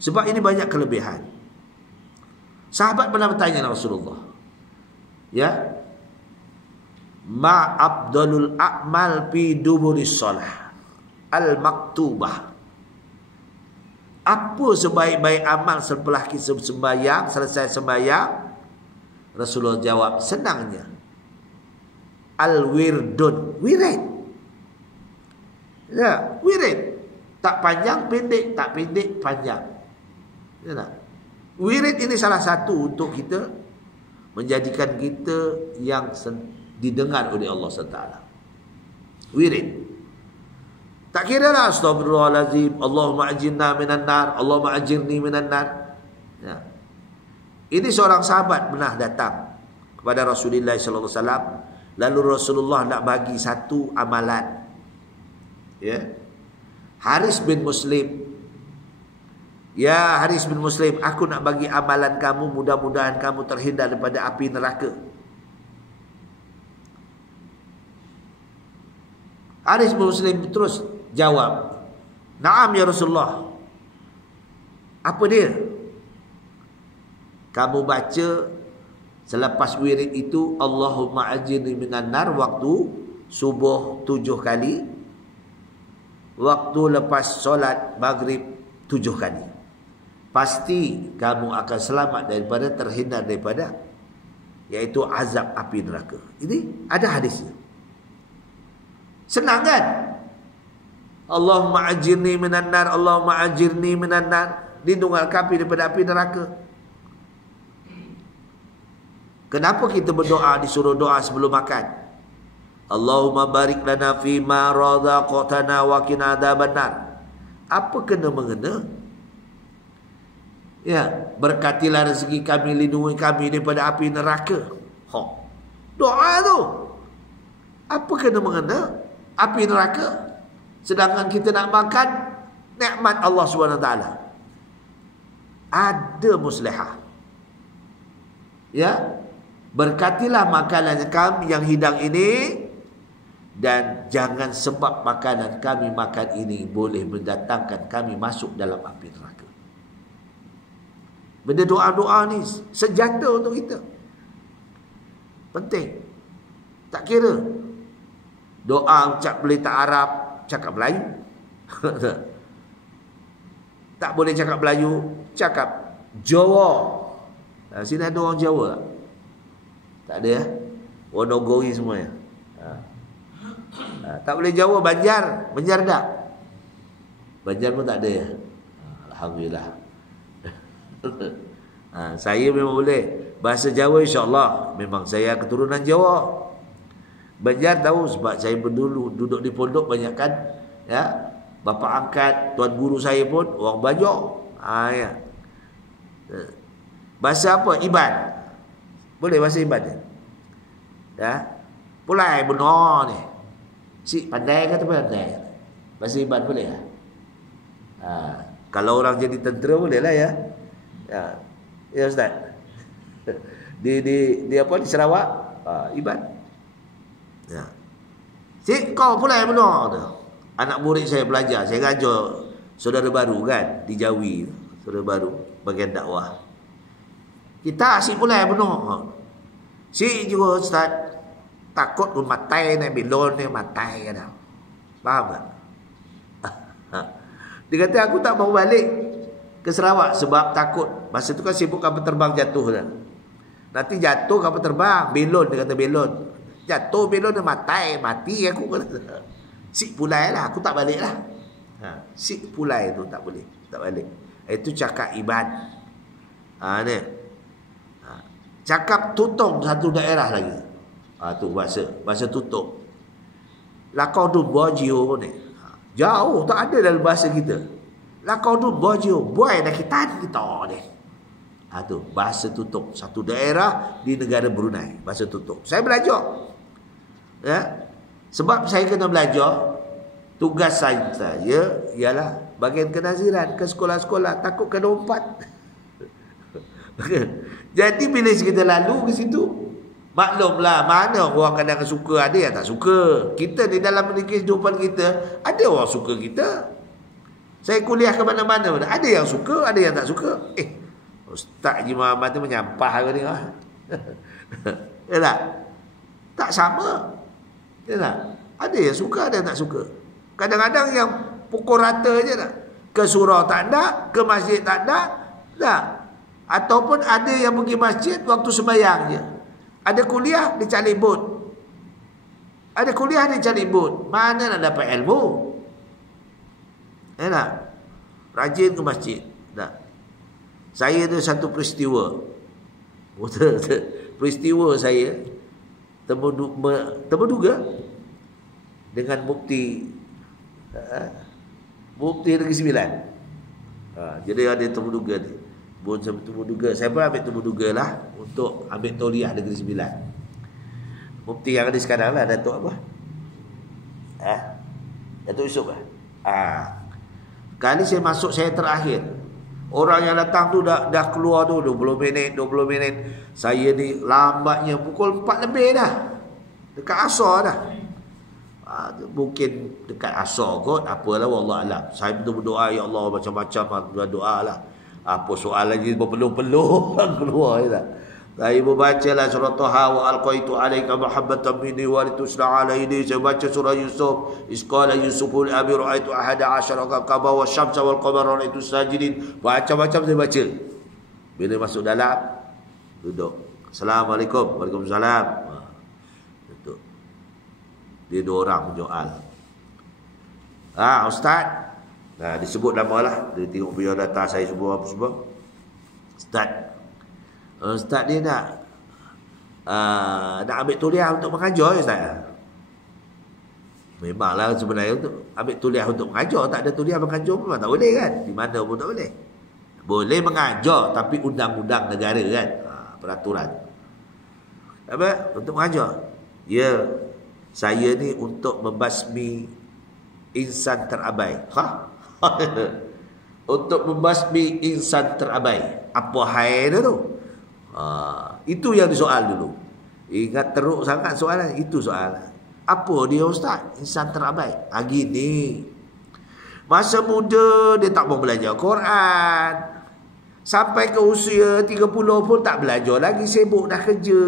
Sebab ini banyak kelebihan. Sahabat pernah bertanya Rasulullah, ya, ma afdalul a'mal fi duburis shalah al-maktubah. Apa sebaik-baik amal setelah kita sembahyang, selesai sembahyang? Rasulullah jawab, senangnya, al-wirdun, wirid. Ya, wirid. Tak panjang, pendek, tak pendek, panjang. Ya tak? Wirid ini salah satu untuk kita menjadikan kita yang didengar oleh Allah SWT. Wirid. Tak kira lah astagfirullahalazim, Allahumma ajirna minan nar, Allahumma ajirni minan nar. Ya. Ini seorang sahabat pernah datang kepada Rasulullah sallallahu alaihi wasallam, lalu Rasulullah nak bagi satu amalan. Ya. Haris bin Muslim. Ya Haris bin Muslim, aku nak bagi amalan kamu, mudah-mudahan kamu terhindar daripada api neraka. Haris bin Muslim terus jawab, "Naam ya Rasulullah." Apa dia? Kamu baca selepas wirid itu, Allahumma ajirni minan nar waktu subuh 7 kali, waktu lepas solat maghrib 7 kali. Pasti kamu akan selamat daripada, terhindar daripada, iaitu azab api neraka. Ini ada hadisnya. Senang kan? Allahumma ajirni minan nar, Allahumma ajirni minan nar. Lindungi kami daripada api neraka. Kenapa kita berdoa, disuruh doa sebelum makan? Allahumma barik lana fima razaqtana wa qina adzabannar. Apa kena mengena? Ya, berkatilah rezeki kami, lindungi kami daripada api neraka. Doa tu. Apa kena mengena api neraka? Sedangkan kita nak makan nikmat Allah SWT. Ada muslihah. Ya, berkatilah makanan kami yang hidang ini, dan jangan sebab makanan kami makan ini boleh mendatangkan kami masuk dalam api neraka. Benda doa-doa ni senjata untuk kita. Penting. Tak kira doa ucap boleh tak Arab, cakap Melayu. Tak boleh cakap Melayu, cakap Jawa. Sini ada orang Jawa tak? Tak ada ya? Wonogiri semua ya? Tak boleh Jawa, Banjar. Banjar tak? Banjar pun tak ada ya? Alhamdulillah. Saya memang boleh bahasa Jawa, insyaAllah. Memang saya keturunan Jawa. Banjar tahu sebab saya dulu duduk di pondok banyak kan, ya. Bapa angkat tuan guru saya pun orang Banjar. Ya. Bahasa apa? Iban. Boleh bahasa Iban ya? Ya. Pulai benar ni. Si pandai ke tak pandai? Bahasa Iban boleh ya? Kalau orang jadi tentera boleh lah ya. Ya. Ya Ustaz. Di apa di Sarawak? Iban. Ya. Si kau pulai benar tu. Anak murid saya belajar, saya ajar saudara baru kan di Jawi, saudara baru bagian dakwah. Kita asyik pula benar. Si juga Ustaz takut pun matai ni, bilon ni matai kan. Faham tak? Dia kata aku tak mau balik ke Sarawak sebab takut. Masa tu kan sibuk kapal terbang jatuh dah. Nanti jatuh kapal terbang, belon, dia kata belon. Jatuh belon dia matai, mati aku kata. Sik pulai lah, aku tak balik lah. Sik pulai tu tak boleh, tak balik. Itu cakap Iban. Ni. Cakap tutung satu daerah lagi. Tu bahasa tutung. Lakau tu bojio ni. Jauh, tak ada dalam bahasa kita. Lakau tu bojio, buai dah kita ni. Tu bahasa tutung, satu daerah di negara Brunei, bahasa tutung. Saya belajar. Ya. Sebab saya kena belajar, tugas saya ialah bagian kenaziran ke sekolah-sekolah, takut kena umpat. Jadi bila kita lalu ke situ, maklumlah mana orang kadang suka, ada yang tak suka. Kita di dalam kehidupan kita, ada orang suka kita. Saya kuliah ke mana-mana, ada yang suka, ada yang tak suka. Ustaz Haji Muhammad tu menyampah ke ni? Ya tak? Tak sama. Ya tak? Ada yang suka, ada yang tak suka. Kadang-kadang yang pukul rata je tak. Ke surau tak ada, ke masjid tak ada, tak. Ataupun ada yang pergi masjid waktu sembahyang je. Ada kuliah, dia cari bot. Ada kuliah, dia cari bot. Mana nak dapat ilmu? Ya tak? Rajin ke masjid. Tak. Saya ada satu peristiwa. Peristiwa saya temuduga dengan Mufti Negeri Sembilan. Jadi ada temuduga ni. Temuduga. Saya pun ambil temuduga lah untuk ambil tauliah Negeri Sembilan. Mufti yang ada sekarang lah, Datuk apa? Datuk Yusof lah. Kali saya masuk, saya terakhir. Orang yang datang tu dah keluar tu 20 minit. Saya ni lambatnya pukul 4 lebih dah. Dekat asar dah. Mungkin dekat asar kot, apalah, wallahualam. Saya betul berdoa, ya Allah, macam-macam doa lah. Apa soal lagi berpeluh-peluh keluar je tak. Saya membacalah surah Taha, wa alqaitu alaika mahabbatan minni wa litusna alaini. Saya baca surah Yusuf, isqala yusufu li abi ra'aitu ahada asyara kawkaba wa syamsa wal qamara ra'aitu sajidin. Macam-macam saya baca. Bila masuk dalam, duduk. Assalamualaikum. Waalaikumsalam. Duduk. Dia 2 orang menjoal. Ustaz. Disebut nama lah. Dia tengok biodata saya semua apa semua. Ustaz dia nak ambil tuliah untuk mengajar ya Ustaz. Memanglah sebenarnya untuk ambil tuliah untuk mengajar, tak ada tuliah mengajar memang tak boleh kan. Di mana pun tak boleh. Boleh mengajar tapi undang-undang negara kan. Peraturan. Apa? Untuk mengajar. Ya, saya ni untuk membasmi insan terabai. Untuk membasmi insan terabai. Apa hai dia tu? Itu yang disoal dulu. Ingat teruk sangat soalan. Itu soalan. Apa dia Ustaz? Insan terabai. Gini. Masa muda dia tak mau belajar Quran. Sampai ke usia 30 pun tak belajar lagi. Sibuk dah kerja.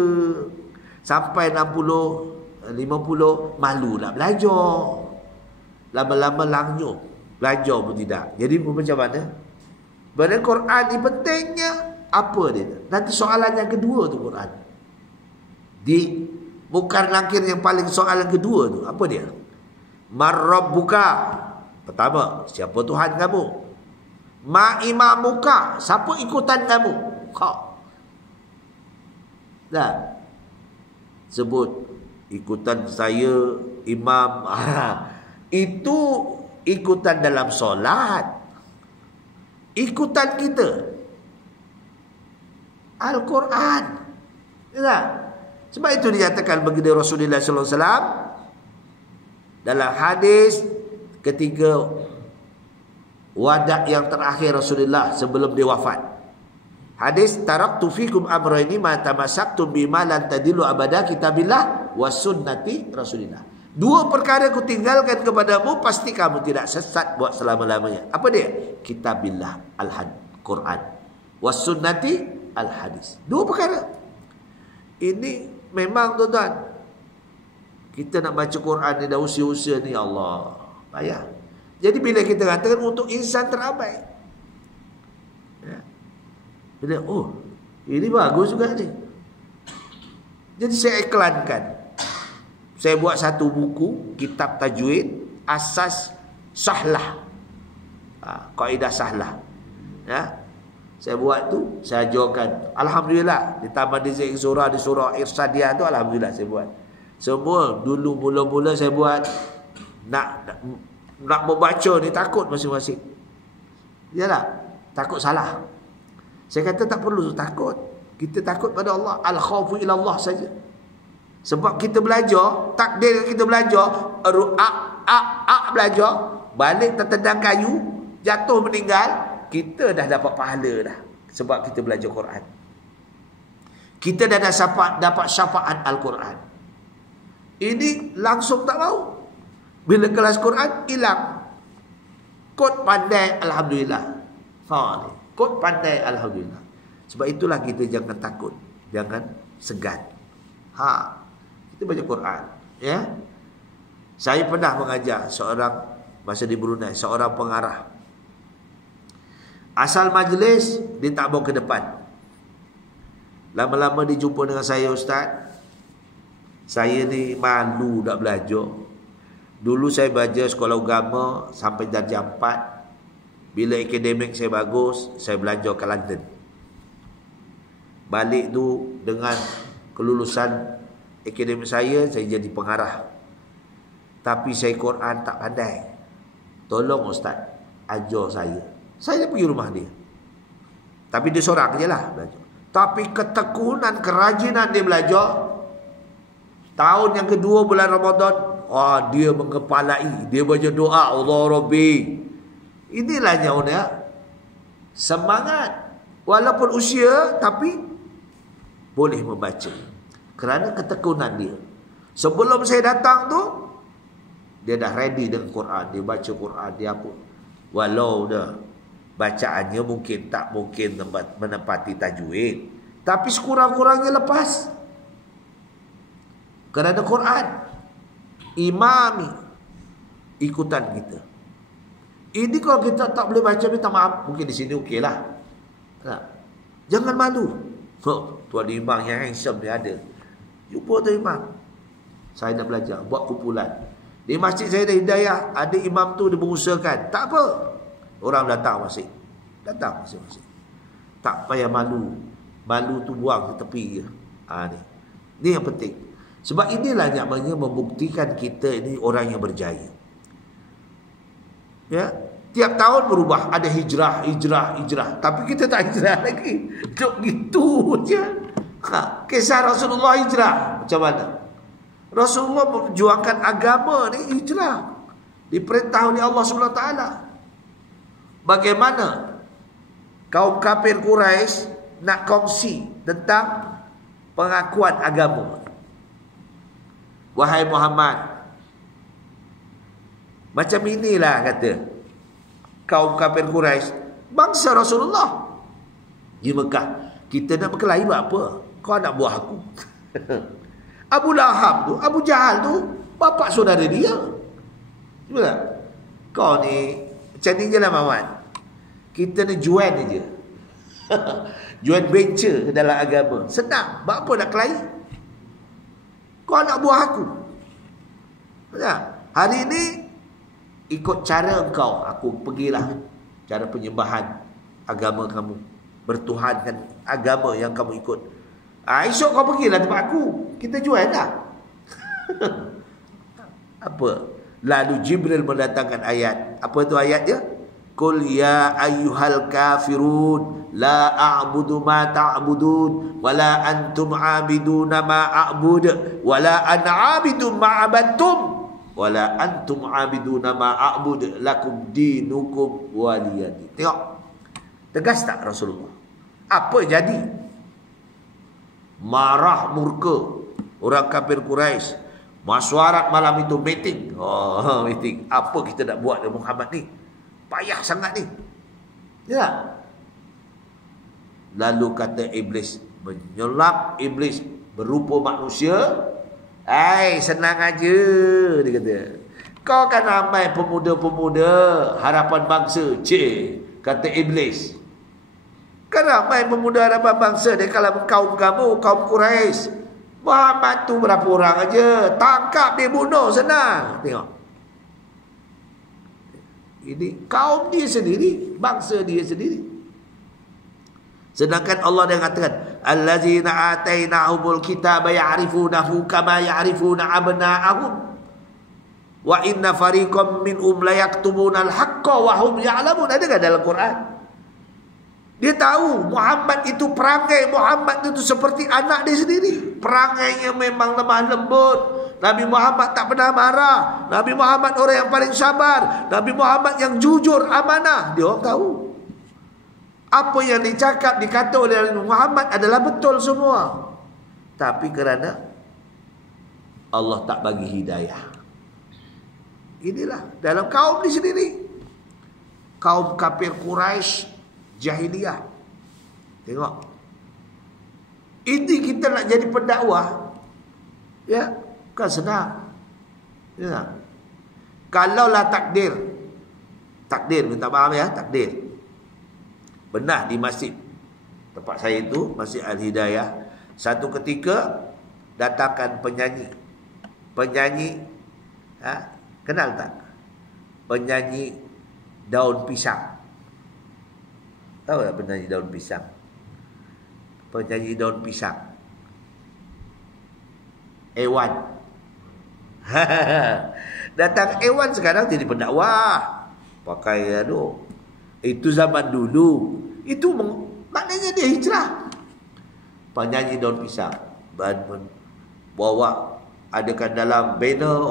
Sampai 60, 50 malu nak belajar. Lama-lama langnyuh. Belajar pun tidak. Jadi macam mana? Pada Quran ni pentingnya. Apa dia? Nanti soalan yang kedua tu Quran. Di bukan langkir yang paling soalan kedua tu. Apa dia? Marrabbuka. Pertama, siapa Tuhan kamu? Ma imamuka. Siapa ikutan kamu? Dah. Sebut ikutan saya imam. Itu ikutan dalam solat. Ikutan kita Al-Quran. Ya. Sebab itu dinyatakan baginda Rasulullah sallallahu alaihi wasallam dalam hadis ketiga wada' yang terakhir Rasulullah sebelum dia wafat. Hadis taraktu fikum amrayni ma tamassaktum bima lan tadillu abada kitabillah was sunnati Rasulillah. 2 perkara aku tinggalkan kepadamu pasti kamu tidak sesat buat selama-lamanya. Apa dia? Kitabillah Al-Quran was sunnati Al-Hadis. 2 perkara. Ini memang tuan-tuan, kita nak baca Quran ni dah usia-usia ni, Allah, payah. Jadi bila kita katakan untuk insan terabai, ya, bila ini bagus juga ni. Jadi saya iklankan. Saya buat satu buku, kitab tajwid, asas sahlah. Kaidah sahlah. Ya. Saya buat tu, saya ajarkan. Alhamdulillah, di Taman Dizik Surah, di surah Irsadiyah tu, alhamdulillah saya buat. Semua dulu mula-mula saya buat, nak membaca ni takut masing-masing. Yalah, takut salah. Saya kata tak perlu takut. Kita takut pada Allah. Al-khawfu ilallah saja. Sebab kita belajar, takdir kita belajar, belajar, balik tertendang kayu, jatuh meninggal, kita dah dapat pahala dah. Sebab kita belajar Quran. Kita dah dapat syafaat Al-Quran. Ini langsung tak mau. Bila kelas Quran, hilang. Kod pandai, Alhamdulillah. Kod pandai, Alhamdulillah. Sebab itulah kita jangan takut. Jangan segan. Kita baca Quran. Ya. Saya pernah mengajar seorang, masa di Brunei, seorang pengarah. Asal majlis, dia tak bawa ke depan. Lama-lama dia jumpa dengan saya, Ustaz, saya ni malu nak belajar. Dulu saya belajar sekolah agama sampai darjah 4. Bila akademik saya bagus, saya belajar ke London. Balik tu dengan kelulusan akademik saya jadi pengarah. Tapi saya Quran tak pandai. Tolong Ustaz, ajar saya. Saya pergi rumah dia. Tapi dia seorang je lah belajar. Tapi ketekunan, kerajinan dia belajar. Tahun yang kedua bulan Ramadan, dia mengepalai. Dia baca doa, Allah Rabbi. Inilah nyawa semangat. Walaupun usia, tapi boleh membaca. Kerana ketekunan dia. Sebelum saya datang tu, dia dah ready dengan Quran. Dia baca Quran, dia apa. Walau dah bacaannya mungkin tak mungkin menepati tajwid, tapi sekurang-kurangnya lepas. Kerana Quran imami ikutan kita. Ini kalau kita tak boleh baca, minta maaf. Mungkin di sini okey lah. Jangan malu. Tuan imam yang handsome dia ada. Jumpa tuan imam, saya nak belajar, buat kumpulan. Di masjid saya ada Hidayah, ada imam tu dia berusahakan. Tak apa, orang datang masjid. Datang masjid. Tak payah malu. Malu tu buang ke tepi je. Ni yang penting. Sebab inilah namanya membuktikan kita ini orang yang berjaya. Ya, tiap tahun berubah, ada hijrah. Tapi kita tak hijrah lagi. Duk gitu je. Kisah Rasulullah hijrah macam mana? Rasulullah memperjuangkan agama ni hijrah. Diperintah oleh Allah SWT. Bagaimana kaum kafir Quraisy nak kongsi tentang pengakuan agama. Wahai Muhammad, macam inilah kata kaum kafir Quraisy, bangsa Rasulullah di Mekah. Kita nak berkelahi buat apa? Kau nak buah aku. Abu Lahab tu, Abu Jahal tu, bapak saudara dia. Betul? Kau ni macam ni je lah Muhammad. Kita ni join je. Join venture dalam agama. Senang. Buat apa nak kelahi? Kau nak buah aku. Betul? Hari ni ikut cara engkau. Aku pergilah cara penyembahan agama kamu. Bertuhankan agama yang kamu ikut. Esok kau pergilah tempat aku. Kita join lah. Apa? Lalu Jibril mendatangkan ayat. Apa tu ayat dia? Qul ya ayyuhal kafirun la a'budu ma ta'budun wala antum 'abiduna ma a'bud wala ana 'abidun ma 'abadtum wala antum 'abiduna ma a'bud lakum dinukum waliyadin. Tengok. Tegas tak Rasulullah? Apa jadi? Marah murka orang kafir Quraisy. Masyarakat malam itu meeting. Meeting. Apa kita nak buat dengan Muhammad ni? Payah sangat ni. Ya. Lalu kata iblis, menyelap iblis berupa manusia. Senang aja, dia kata. Kau kan ramai pemuda-pemuda harapan bangsa. Kata iblis. Kan ramai pemuda harapan bangsa dia kalau kaum kamu, kaum Quraisy. Muhammad tu berapa orang aja, tangkap dia, bunuh, senang. Tengok. Ini kaum dia sendiri, bangsa dia sendiri. Sedangkan Allah dia katakan, allazina atainahumul kitaba ya'rifunahu kama ya'rifuna abna'ahum wa inna fariqam minhum la yaktumuna al-haqqa wa hum ya'lamun. Ada kan dalam Quran? Dia tahu Muhammad itu, perangai Muhammad itu seperti anak dia sendiri. Perangainya memang lemah lembut. Nabi Muhammad tak pernah marah. Nabi Muhammad orang yang paling sabar. Nabi Muhammad yang jujur, amanah. Dia orang tahu. Apa yang dicakap, dikata oleh Nabi Muhammad adalah betul semua. Tapi kerana Allah tak bagi hidayah. Inilah dalam kaum ni sendiri. Kaum kafir Quraisy jahiliyah. Tengok. Ini kita nak jadi pendakwah. Ya, bukan senang. Ya. Kalaulah takdir, minta maaf ya, takdir, benar di masjid tempat saya itu, Masjid Al-Hidayah, satu ketika datangkan penyanyi, kenal tak? Penyanyi daun pisang. Tahu tak penyanyi daun pisang? Penyanyi daun pisang, Ewan. Datang Ewan sekarang jadi pendakwah, pakai itu zaman dulu. Itu maknanya dia hijrah. Penyanyi daun pisang, bawa adakan dalam banner,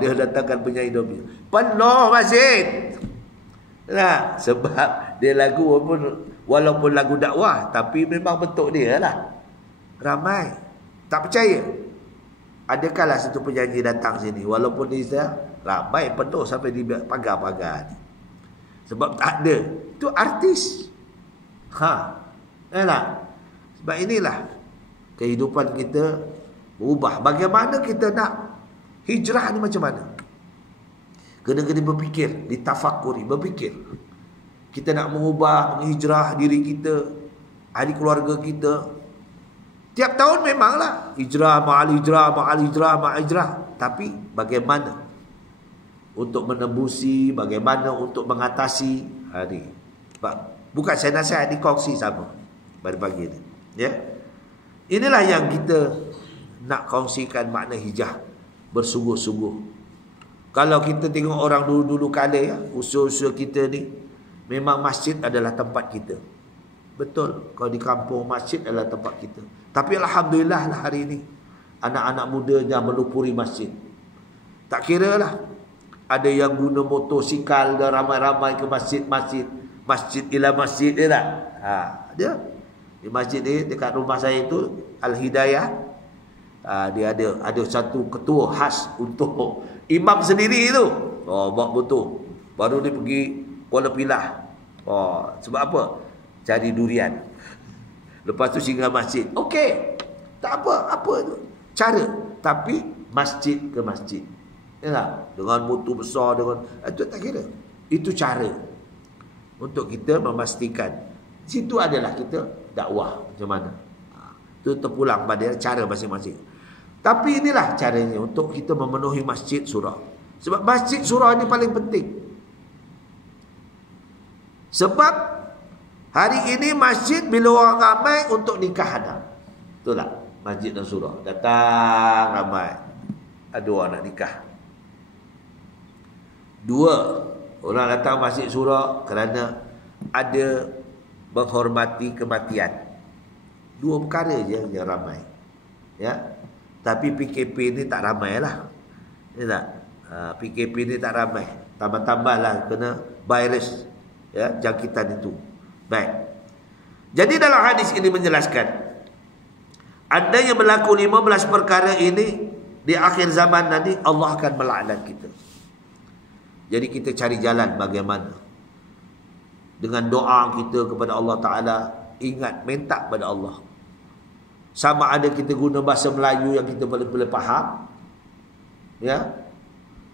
dia datangkan penyanyi daun pisang, penuh masjid. Nah, sebab dia lagu walaupun lagu dakwah, tapi memang bentuk dia lah. Ramai tak percaya. Adakala satu penyanyi datang sini, walaupun dia ramai penuh sampai di pagar-pagar. Sebab tak ada. Itu artis. Sebab inilah kehidupan kita berubah. Bagaimana kita nak hijrah ni macam mana? Kena berfikir, ditafakuri, berfikir. Kita nak mengubah, menghijrah diri kita, ahli keluarga kita. Tiap tahun memanglah hijrah, ma'al hijrah. Tapi bagaimana untuk menembusi, bagaimana untuk mengatasi hari. Bukan saya nasihat, dikongsi sama pada pagi ini. Ya. Inilah yang kita nak kongsikan makna hijrah bersungguh-sungguh. Kalau kita tengok orang dulu-dulu kala ya, usul-usul kita ni, memang masjid adalah tempat kita. Betul, kalau di kampung masjid adalah tempat kita. Tapi alhamdulillah lah hari ini anak-anak muda dah melupuri masjid. Tak kira lah, ada yang guna motosikal dan ramai-ramai ke masjid ila masjid dia tak? Dia di masjid ni dekat rumah saya itu Al-Hidayah. Dia ada satu ketua khas untuk imam sendiri tu. Buat betul. Baru dia pergi Kuala Pilah. Sebab apa? Cari durian. Lepas tu singgah masjid. Okey. Tak apa tu. Cara. Tapi masjid ke masjid. Ya tak? Dengan mutu besar, dengan itu tak kira. Itu cara untuk kita memastikan. Situ adalah kita dakwah macam mana. Itu terpulang pada cara masing-masing. Tapi inilah caranya untuk kita memenuhi masjid surah. Sebab masjid surah ini paling penting. Sebab hari ini masjid bila orang ramai untuk nikah ada. Betul tak? Masjid dan surah. Datang ramai. Ada orang nak nikah. 2. Orang datang masjid surah kerana ada menghormati kematian. 2 perkara je yang ramai. Ya. Tapi PKP ni tak ramai lah. Ya tak? PKP ni tak ramai. Tambah-tambahlah kena virus, ya, jangkitan itu. Baik. Jadi dalam hadis ini menjelaskan ada yang berlaku 15 perkara ini di akhir zaman nanti Allah akan melaknat kita. Jadi kita cari jalan bagaimana. Dengan doa kita kepada Allah Ta'ala, ingat, minta kepada Allah. Sama ada kita guna bahasa Melayu yang kita boleh faham, ya,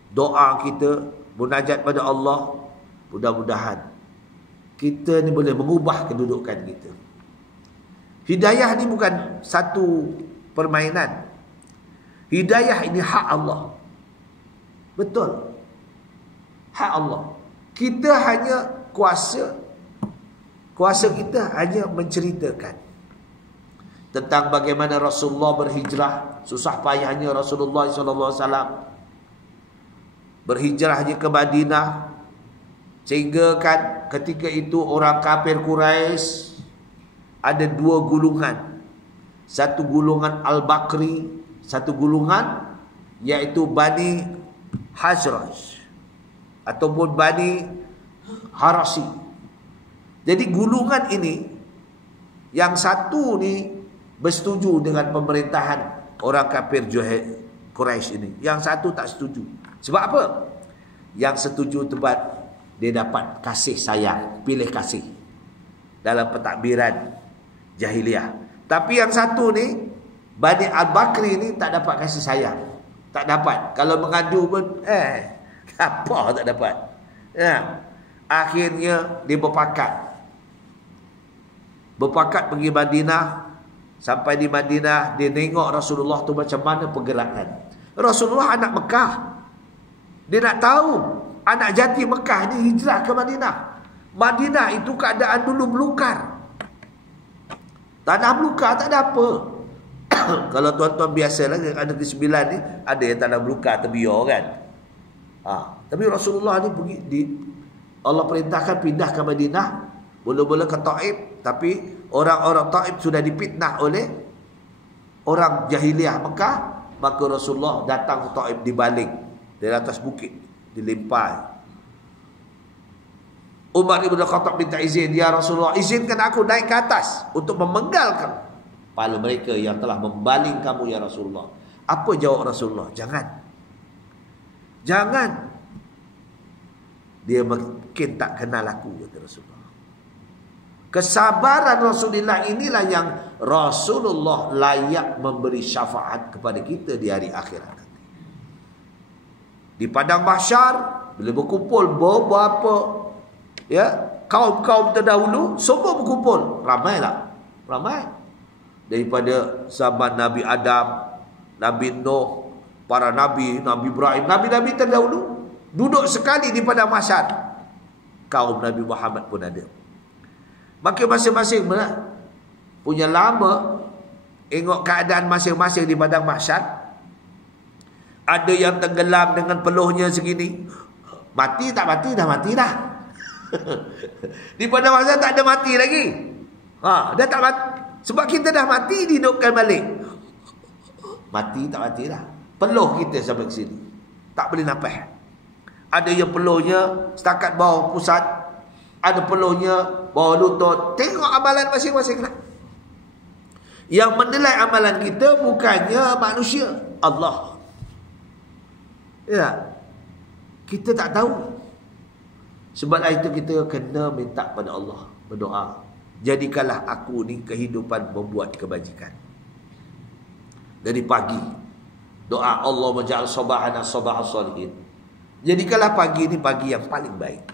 doa kita, munajat pada Allah, mudah-mudahan kita ni boleh mengubah kedudukan kita. Hidayah ni bukan satu permainan. Hidayah ini hak Allah. Betul. Hak Allah. Kita hanya kuasa kita hanya menceritakan tentang bagaimana Rasulullah berhijrah, susah payahnya Rasulullah SAW berhijrahnya ke Madinah, sehingga kan ketika itu orang kafir Quraisy ada 2 gulungan. Satu gulungan Al-Bakri, satu gulungan iaitu Bani Hazraj ataupun Bani Harasi. Jadi gulungan ini, yang satu ni bersetuju dengan pemerintahan orang kafir Quraisy ini, yang satu tak setuju. Sebab apa? Yang setuju tempat dia dapat kasih sayang, pilih kasih dalam pentadbiran jahiliah. Tapi yang satu ni, Bani Al-Bakri ni tak dapat kasih sayang. Tak dapat. Kalau mengadu pun Apa tak dapat. Ya. Akhirnya dia berpakat pergi Madinah. Sampai di Madinah, dia tengok Rasulullah tu macam mana pergerakan. Rasulullah anak Mekah. Dia nak tahu anak jati Mekah ni hijrah ke Madinah. Madinah itu keadaan dulu belukar. Tanah belukar, tak ada apa. Kalau tuan-tuan biasalah, ada di 9 ni, ada yang tanah belukar terbiar kan. Tapi Rasulullah ni pergi Allah perintahkan pindah ke Madinah, mula-mula ke Taif, tapi orang-orang Taif sudah dipitnah oleh orang jahiliah Mekah, maka Rasulullah datang ke Taif, dibaling dari atas bukit, dilempar. Umar Ibn Khattab minta izin, ya Rasulullah, izinkan aku naik ke atas untuk memenggalkan kepala mereka yang telah membaling kamu ya Rasulullah. Apa jawab Rasulullah? Jangan. Dia mungkin tak kenal aku, kata Rasulullah. Kesabaran Rasulullah inilah yang Rasulullah layak memberi syafaat kepada kita di hari akhirat nanti. Di padang mahsyar, bila berkumpul beberapa kaum-kaum terdahulu, semua berkumpul. Ramai. Daripada zaman Nabi Adam, Nabi Nuh, para Nabi, Nabi Ibrahim, Nabi-Nabi terdahulu duduk sekali di padang mahsyar. Kaum Nabi Muhammad pun ada. Maka masing-masing punya lama tengok keadaan masing-masing di padang mahsyar. Ada yang tenggelam dengan peluhnya segini. Mati tak mati, dah mati dah. Di padang mahsyar tak ada mati lagi. Dah tak mati. Sebab kita dah mati, dihidupkan balik. Mati tak mati dah. Peluh kita sampai ke sini, tak boleh nafas. Ada yang peluhnya setakat bawah pusat, ada peluhnya bawah lutut. Tengok amalan masing-masing lah. Yang menilai amalan kita bukannya manusia, Allah. Ya, kita tak tahu. Sebab itu kita kena minta pada Allah, berdoa, jadikanlah aku ni kehidupan membuat kebajikan. Dari pagi doa, Allah maj'al sabahana sabahas salihin. Jadikanlah pagi ni pagi yang paling baik.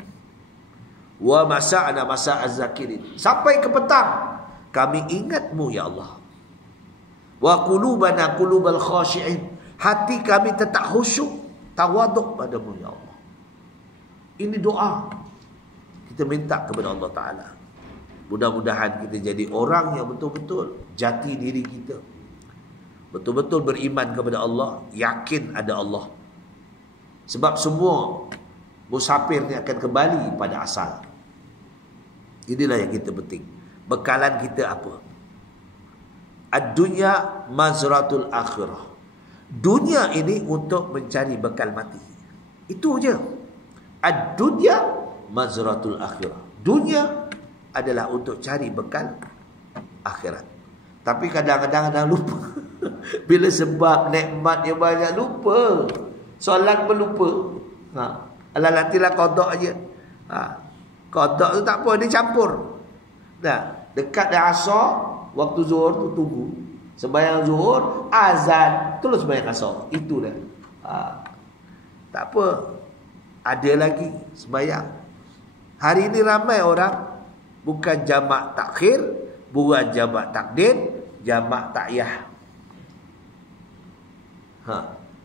Wa masa'ana masa'az zakirin. Sampai ke petang, kami ingatmu ya Allah. Wa qulubana qulubal khashi'in. Hati kami tetap khusyuk, tawaduk padamu ya Allah. Ini doa kita minta kepada Allah Ta'ala. Mudah-mudahan kita jadi orang yang betul-betul jati diri kita, betul-betul beriman kepada Allah, yakin ada Allah. Sebab semua musafir ni akan kembali pada asal. Inilah yang kita penting. Bekalan kita apa? Ad-dunya mazratul akhirah. Dunia ini untuk mencari bekal mati. Itu je. Ad-dunya mazratul akhirah. Dunia adalah untuk cari bekal akhirat. Tapi kadang-kadang dah lupa. Bila sebab nikmat yang banyak, lupa. Solat pun lupa. Alah nantilah qada aja. Qada tu tak apa, dia campur. Dekat dah asar, waktu zuhur tu tunggu. Sembahyang zuhur, azan, terus sembahyang asar. Itu dah. Tak apa. Ada lagi sembahyang. Hari ini ramai orang bukan jamak takhir, bukan jamak takdim, jamak takyah.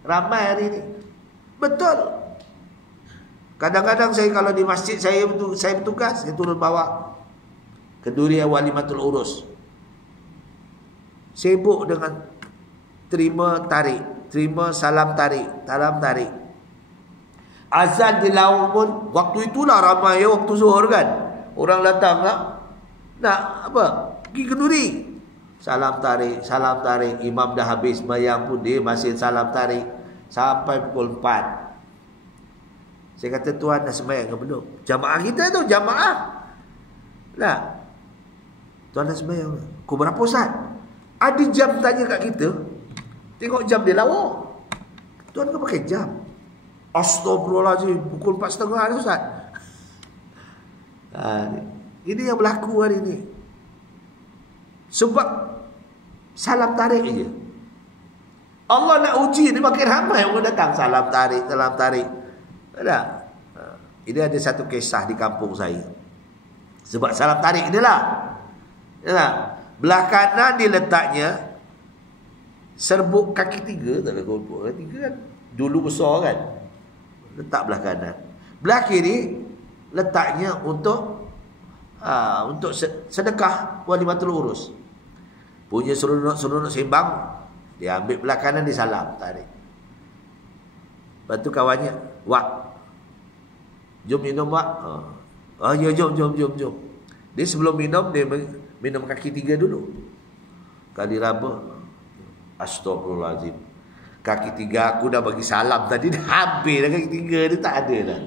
Ramai hari ini. Betul. Kadang-kadang saya kalau di masjid saya bertugas, saya turun bawah Kedurian Walimatul Urus. Sibuk dengan terima tarik, terima salam tarik, salam tarik. Azan di laung pun waktu itulah ramai ya, waktu zuhur kan. Orang datang nak apa? Pergi kenduri. Salam tarik, imam dah habis sembahyang pun dia masih salam tarik sampai pukul 4. Saya kata, tuan dah sembahyang ke belum? Jamaah kita tu, jamaah. Nah, tuan dah sembahyang. Pukul berapa Ustaz? Ada jam tanya kat kita. Tengok jam dia lawa. Tuan ke pakai jam? Astagfirullahaladzim, pukul 4.30 dah Ustaz. Ini yang berlaku hari ini. Sebab salam tarik je. Allah nak uji ni, makin ramai orang datang salam tarik, salam tarik. Tak? Ini ada satu kisah di kampung saya. Sebab salam tarik ni lah. Tak? Belah kanan dia letaknya serbuk kaki 3, tak ada golput. Kaki 3 kan dulu besar kan. Letak belah kanan. Belah kiri letaknya untuk sedekah walimatul urus. Punya seronok sembang, dia ambil belah kanan, dia salam tarik. Lepas tu kawannya, "Wak, jom minum Wak." Ya, jom. Dia sebelum minum, dia minum kaki 3 dulu. Kali raba, astagfirullahaladzim, kaki 3 aku dah bagi salam tadi, dah habis dah kaki 3 dia, tak ada dah.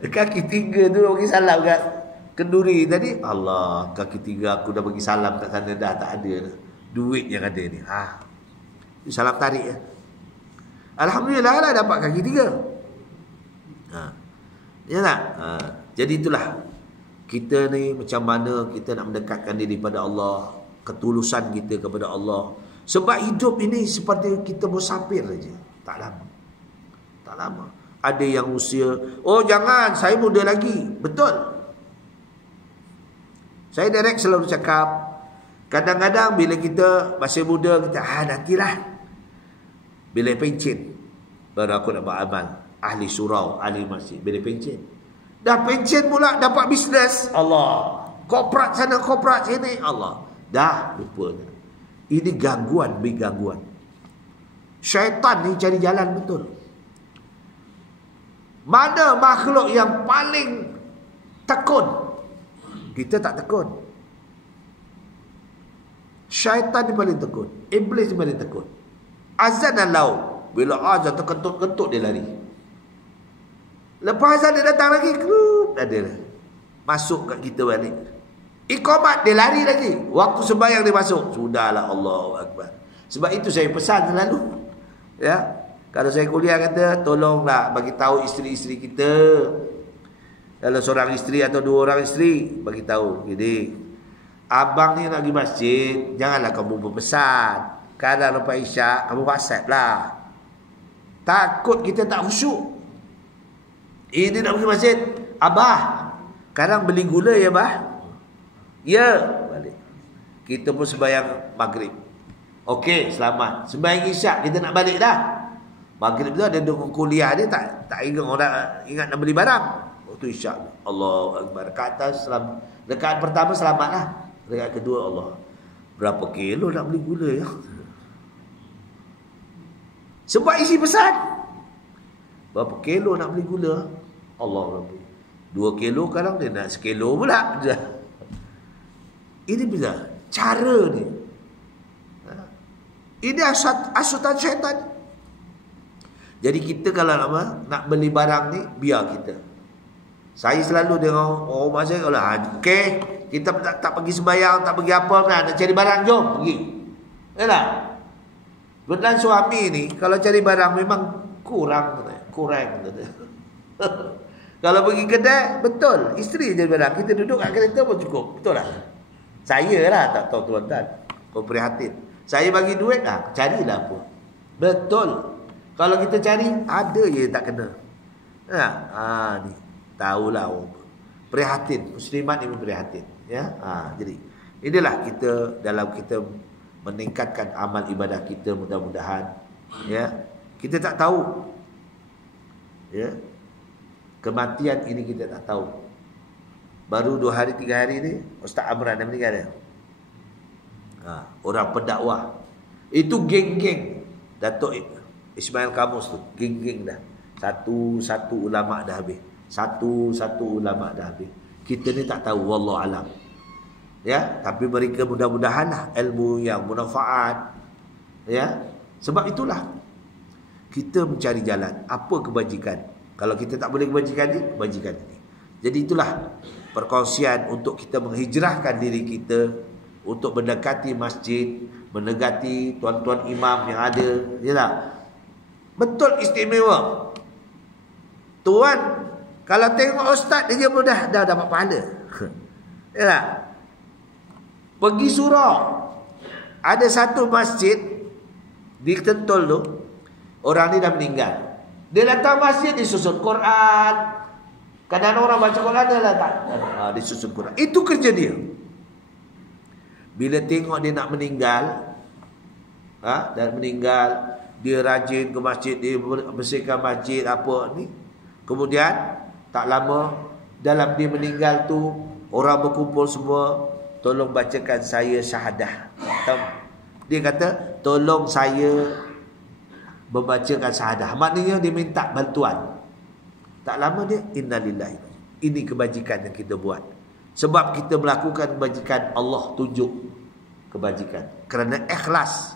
Kaki 3 tu bagi salam kat kenduri tadi. Allah, kaki 3 aku dah bagi salam kat sana dah, tak ada dah. Duit yang ada ni. Salam tarik ya. Alhamdulillah lah dapat kaki 3. Ya tak? Jadi itulah kita ni macam mana kita nak mendekatkan diri pada Allah, ketulusan kita kepada Allah. Sebab hidup ini seperti kita musafir saja. Tak lama. Ada yang usia, "Oh jangan, saya muda lagi." Betul. Saya direct selalu cakap, kadang-kadang bila kita masih muda, kita nantilah. Bila pencen, baru aku nak beramal. Ahli surau, ahli masjid. Bila pencen, dah pencen pula dapat bisnes. Allah, korporat sana, korporat sini. Allah, dah lupa. Ini gangguan, syaitan ni cari jalan betul. Mana makhluk yang paling tekun? Kita tak tekun. Syaitan ni paling tekun. Iblis ni paling tekun. Azan dan lauk. Bila azan terkentut-kentut dia lari. Lepas azan dia datang lagi, ada lah. Masuk kat kita balik. Iqamat dia lari lagi. Waktu sembahyang dia masuk. Sudahlah, Allahu Akbar. Sebab itu saya pesan selalu. Ya. Kalau saya kuliah kata, tolonglah bagi tahu isteri-isteri kita. Kalau seorang isteri atau 2 orang isteri, bagi tahu, jadi abang ni nak pergi masjid, janganlah kamu berpesan. Kadang lepas isyak, kamu WhatsApp lah. Takut kita tak khusyuk. Ini nak pergi masjid, abah, kadang beli gula ya bah? Ya, balik. Kita pun sembahyang maghrib. Okey, selamat. Sembahyang isyak, kita nak balik dah. Maghrib tu ada kuliah dia, tak ingat nak beli barang. Waktu isyak, Allahu Akbar. Kat atas selamat. Dekat pertama selamatlah. Dekat kedua, Allah, berapa kilo nak beli gula ya? Sebab isi pesan. Berapa kilo nak beli gula? Allah Rabbi. 2 kilo kadang dia nak 1 kilo pula. Ini bila cara ni. Ini asutan syaitan. Jadi kita kalau nak beli barang ni, biar kita. Saya selalu tengok rumah saya, kalau okey, kita tak pergi sembahyang, tak pergi apa, nak cari barang, jom pergi. Ya tak? Benar suami ni kalau cari barang memang kurang. Kalau pergi kedai, betul, isteri cari barang, kita duduk kat kereta pun cukup. Betul tak? Saya lah tak tahu tuan-tuan, kau prihatin. Saya bagi duit lah, carilah pun. Betul. Kalau kita cari, ada je tak kena. Ni tahulah orang prihatin, muslimat ni prihatin, ya. Jadi inilah kita dalam kita meningkatkan amal ibadah kita, mudah-mudahan, ya. Kita tak tahu, ya, kematian ini kita tak tahu. Baru 2 hari 3 hari ni Ustaz Amran dah meninggal dah. Orang pendakwah itu geng-geng Datuk Ismail Kamus tu, geng-geng dah. Satu ulama dah habis. Satu ulama dah habis. Kita ni tak tahu, wallahu alam. Ya, tapi mereka mudah-mudahanlah ilmu yang bermanfaat. Ya. Sebab itulah kita mencari jalan apa kebajikan. Kalau kita tak boleh kebajikan ni. Jadi itulah perkongsian untuk kita menghijrahkan diri kita untuk mendekati masjid, mendekati tuan-tuan imam yang ada, ya tak? Betul istimewa. Tuan kalau tengok ustaz dia pun dah dapat pahala. Ya tak? Pergi surau. Ada satu masjid di Tentul tu, orang ni dah meninggal. Dia datang masjid, disusun Quran. Kadang orang baca Quran, dia datang, disusun Quran. Itu kerja dia. Bila tengok dia nak meninggal, dia rajin ke masjid, dia bersihkan masjid, apa ni. Kemudian, tak lama, dalam dia meninggal tu, orang berkumpul semua, tolong bacakan saya syahadah. Dia kata, tolong saya membacakan syahadah. Maknanya dia minta bantuan. Tak lama dia, innalillahi. Ini kebajikan yang kita buat. Sebab kita melakukan kebajikan, Allah tunjuk kebajikan. Kerana ikhlas.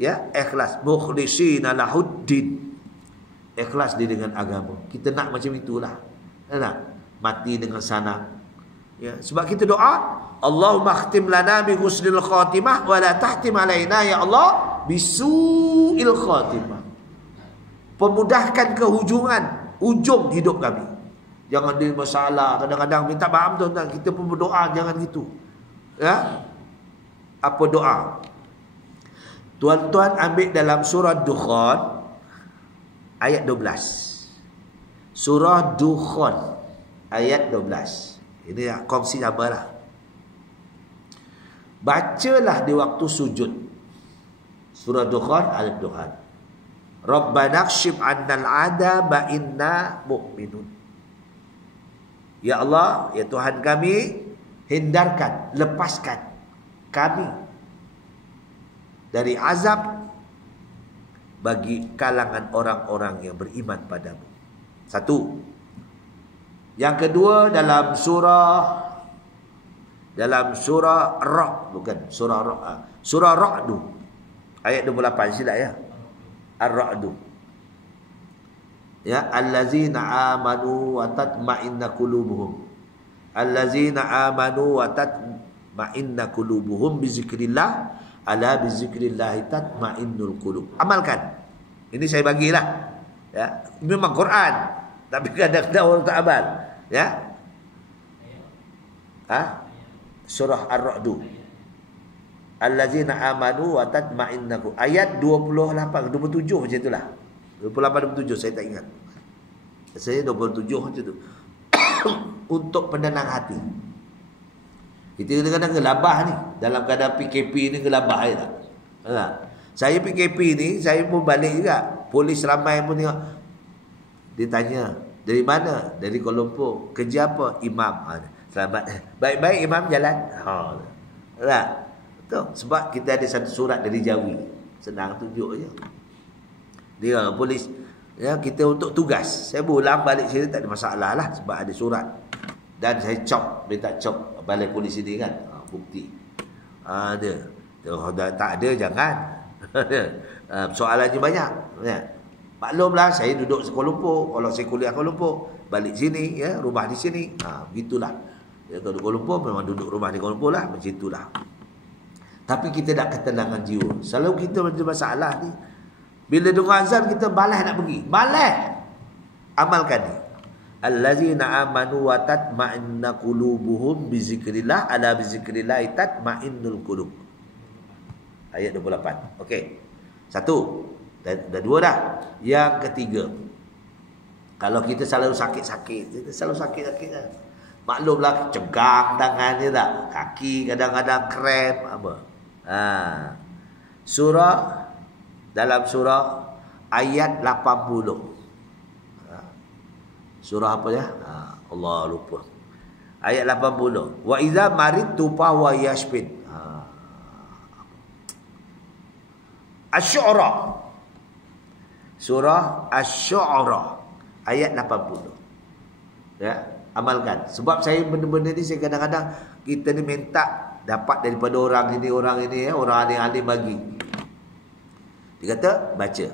Ya, ikhlas. Mukhlishina lahuddin. Ikhlas dia dengan agama. Kita nak macam itulah. Nak mati dengan sanang. Ya, sebab kita doa, Allahumma khtim lana bi husnil khatimah wa la tahtim alaina ya Allah bisu'il khatimah. Pemudahkan kehujungan, ujung hidup kami. Jangan ada masalah. Kadang-kadang minta maaf tuan-tuan, kita pun berdoa jangan gitu. Ya? Apa doa? Tuan-tuan ambil dalam surah Dukhan ayat 12. Surah Dukhan ayat 12. Ini kongsi sabarlah. Bacalah di waktu sujud. Surah Dukhan ayat Dukhan. Rabbana kshif 'annal 'adaba inna mu'minun. Ya Allah, ya Tuhan kami, hindarkan, lepaskan kami dari azab bagi kalangan orang-orang yang beriman padamu. Satu. Yang kedua dalam surah Ra', bukan surah Ra', surah Ra'du ayat 28 silap ya. Ar-Ra'du. Ya, allazina amanu wa tatma'inna qulubuhum. Allazina amanu wa tatma'inna qulubuhum bi zikrillah, ala bi zikrillah tatma'innul qulub. Amalkan. Ini saya bagilah. Ya, memang Quran, tapi kadang-kadang orang tak amal. Ya. Surah Ar-Ra'du. Allazina amanu wa tatma'inna qulubuhum. Ayat 28, 27 macam itulah. 28 27 saya tak ingat. Saya 27 macam tu. Untuk penenang hati. Kita kadang-kadang gelabah ni. Dalam keadaan PKP ni gelabah je tak? Saya PKP ni, saya pun balik juga. Polis ramai pun tengok. Dia tanya, dari mana? Dari Kuala Lumpur. Kerja apa? Imam. Selamat. Baik-baik imam jalan. Tak? Betul. Sebab kita ada satu surat dari Jawi. Senang tunjuk je. Dia polis, ya, kita untuk tugas. Saya pulang balik sini tak ada masalah lah, sebab ada surat. Dan saya minta cop balai polis ini kan. Bukti. Ada. Kalau tak ada jangan. Soalannya banyak. Ya. Maklumlah saya duduk di Kuala Lumpur. Kalau saya kuliah Kuala Lumpur, balik sini, ya, rumah di sini. Begitulah. Ya, kalau di Kuala Lumpur memang duduk rumah di Kuala Lumpur lah, macam itulah. Tapi kita nak ketenangan jiwa. Selalu kita ada masalah ni, bila dengar azan kita balas nak pergi. Balas. Amalkan ni. Allazina amanu wa tatma'inna qulubuhum bi zikrillah, ala bi zikrillah tatma'innul qulub. Ayat 28. Okey. Satu. Dah dua dah. Yang ketiga. Kalau kita selalu sakit-sakit, kita selalu sakit-sakit kan. Maklumlah cegang tangannya tak. Kaki kadang-kadang krem apa. Dalam surah ayat 80. Surah apa ya? Allah lupa. Ayat 80. Wa idza maridtu fa huwa yashfin. Asy-Syu'ara. Surah Asy-Syu'ara ayat 80. Ya, amalkan. Sebab saya benda-benda ni saya kadang-kadang kita ni minta dapat daripada orang ini ya, orang alim-alim bagi. Dia kata baca.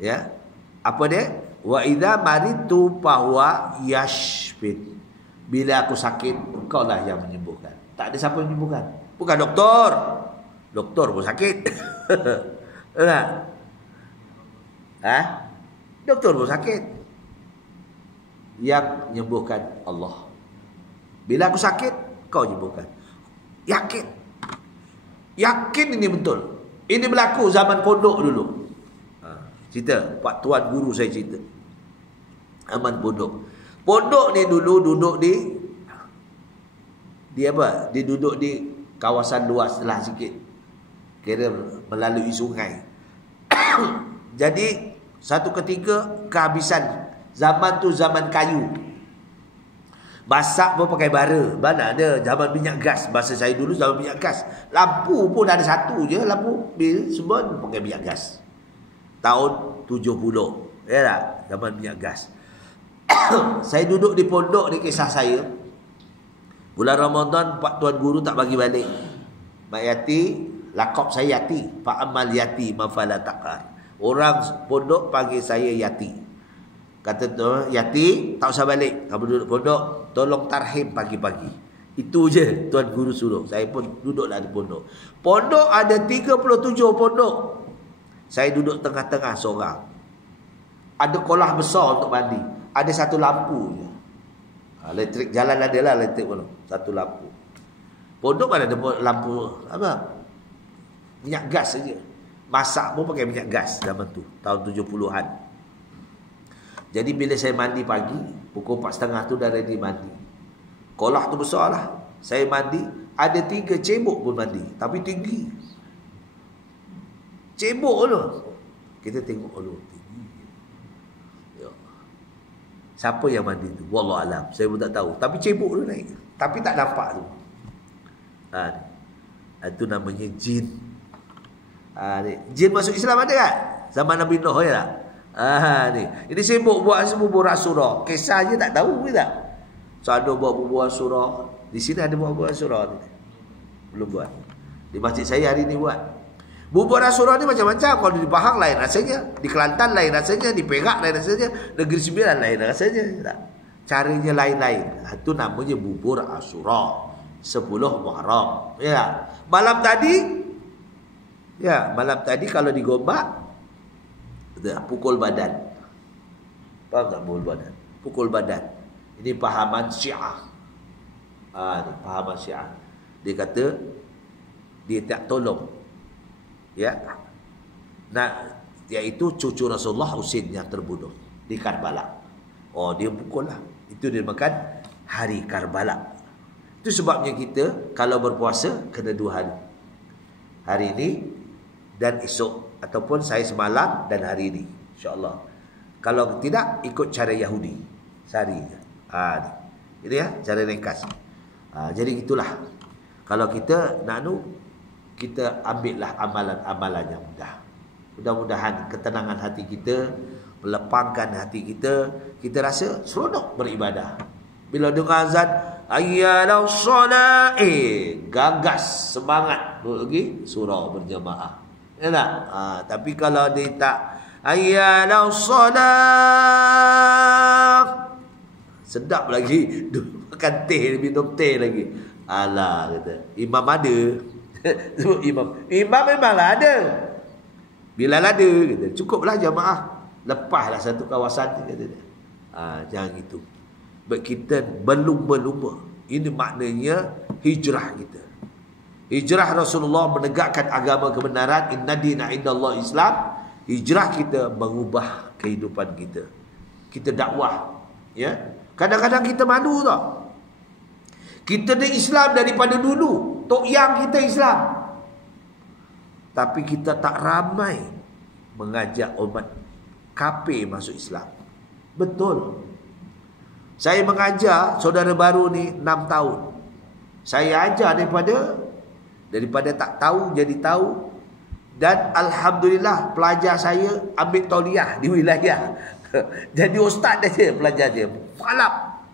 Ya. Apa dia? Wa idza maridtu fa huwa yashfin. Bila aku sakit, engkau lah yang menyembuhkan. Tak ada siapa yang menyembuhkan. Bukan doktor. Doktor pun sakit. Enggak? Doktor pun sakit. Yang menyembuhkan Allah. Bila aku sakit, kau menyembuhkan. Yakin. Yakin ini betul. Ini berlaku zaman pondok dulu. Cerita, Pak Tuan guru saya cerita. Aman pondok. Pondok ni dulu duduk di apa? Dia duduk di kawasan luas lah sikit. Kira melalui sungai. Jadi satu ketika kehabisan. Zaman tu zaman kayu. Masak pun pakai bara. Mana ada zaman minyak gas. Masa saya dulu zaman minyak gas. Lampu pun ada satu je. Lampu bil semua pakai minyak gas. Tahun 70. Ya tak? Zaman minyak gas. Saya duduk di pondok ni, kisah saya. Bulan Ramadan Pak Tuan Guru tak bagi balik. Mak Yati, lakop saya Yati. Pak Amal Yati mafala takar. Orang pondok panggil saya Yati. Kata tu, Yati, tak usah balik. Kamu duduk pondok, tolong tarhim pagi-pagi. Itu je Tuan Guru suruh. Saya pun duduklah di pondok. Pondok ada 37 pondok. Saya duduk tengah-tengah seorang. Ada kolah besar untuk mandi. Ada satu lampu je. Elektrik jalan ada lah, elektrik pun. Satu lampu. Pondok mana ada lampu apa? Minyak gas saja. Masak pun pakai minyak gas zaman tu, tahun 70-an. Jadi bila saya mandi pagi, pukul 4.30 tu dah ready mandi. Kolah tu besar lah. Saya mandi, ada 3 cebok pun mandi. Tapi tinggi. Cebok tu. Kita tengok dulu. Tinggi. Ya. Siapa yang mandi tu? Wallahualam. Saya pun tak tahu. Tapi cebok tu naik. Tapi tak nampak tu. Itu namanya jin. Jin masuk Islam ada tak? Zaman Nabi Nuh ya tak? Ni. Ini sibuk buat semua borak surah. Kisah je tak tahu ke tak? So ada buat borak surah. Di sini ada buat borak surah ni. Belum buat. Di masjid saya hari ni buat. Borak surah ni macam-macam. Kalau di Pahang lain rasanya, di Kelantan lain rasanya, di Perak lain rasanya, Negeri Sembilan lain rasanya. Tak? Caranya lain-lain. Itu namanya bubur Asyura 10 Muharram. Ya. Malam tadi kalau digombak pukul badan. Faham tak pukul badan? Pukul badan. Ini pahaman Syiah. Ni pahaman Syiah. Dia kata dia tak tolong. Ya. Nah, iaitu cucu Rasulullah Husain yang terbunuh di Karbala. Oh, dia pukul lah. Itu dinamakan hari Karbala. Itu sebabnya kita kalau berpuasa kena 2 hari. Hari ini dan esok. Ataupun saya semalam dan hari ini, insyaAllah. Kalau tidak, ikut cara Yahudi sehari. Ini ya, cara ringkas. Jadi itulah. Kalau kita nak kita ambillah amalan-amalan yang mudah. Mudah-mudahan ketenangan hati kita, melepangkan hati kita, kita rasa seronok beribadah. Bila dengar azan, ayyala shalah, gagas, semangat lagi surau berjamaah. Ya tak? Tapi kalau dia tak ayyala shalah, sedap lagi makan teh, minum teh lagi. Alah kata imam ada. Sebut imam memanglah ada. Bilal ada kata. Cukuplah jamaah. Lepaslah satu kawasan kata dia. Jangan gitu. Kita berlumba-lumba. Ini maknanya hijrah kita. Hijrah Rasulullah menegakkan agama kebenaran. Inna dina indallah Islam. Hijrah kita mengubah kehidupan kita. Kita dakwah. Ya. Kadang-kadang kita malu tau. Kita ni Islam daripada dulu. Tok Yang kita Islam. Tapi kita tak ramai mengajak umat kafir masuk Islam. Betul. Saya mengajar saudara baru ni 6 tahun. Saya ajar daripada tak tahu jadi tahu. Dan alhamdulillah pelajar saya ambil tauliah di wilayah. Jadi ustaz dia pelajar dia. Falap.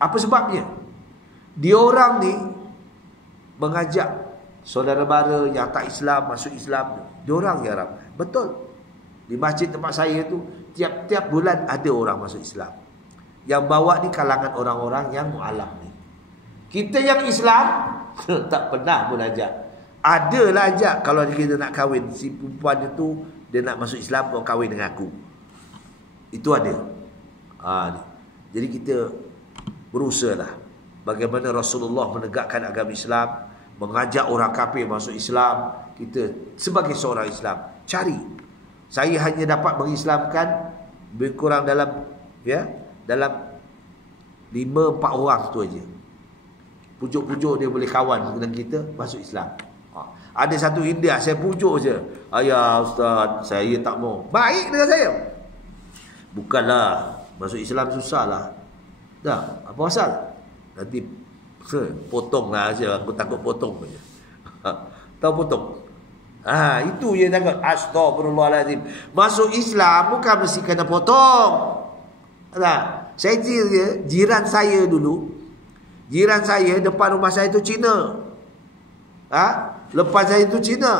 Apa sebabnya? Dia orang ni mengajak saudara mara yang tak Islam masuk Islam. Dia orang yang ramai. Betul. Di masjid tempat saya tu tiap-tiap bulan ada orang masuk Islam. Yang bawa ni kalangan orang-orang yang mu'alaf ni. Kita yang Islam tak pernah pun ajak. Adalah ajak kalau kita nak kahwin. Si perempuan itu dia nak masuk Islam, kau kahwin dengan aku. Itu ada. Jadi kita berusahalah bagaimana Rasulullah menegakkan agama Islam, mengajak orang kafir masuk Islam. Kita sebagai seorang Islam cari Saya hanya dapat mengislamkan lebih kurang dalam dalam 5-4 orang tu aja. Pujuk-pujuk dia boleh kawan dengan kita masuk Islam. Ada satu India saya pujuk je. Ayah ustaz, saya tak mau. Baik dengan saya. Bukanlah masuk Islam susahlah. Dah, apa pasal? Nanti potonglah saja, aku takut potong saja. Tahu potong. Itu yang takut. Astagfirullahalazim. Masuk Islam bukan mesti kena potong. Nah, saya jiran saya dulu. Jiran saya depan rumah saya tu Cina. Lepas saya tu Cina.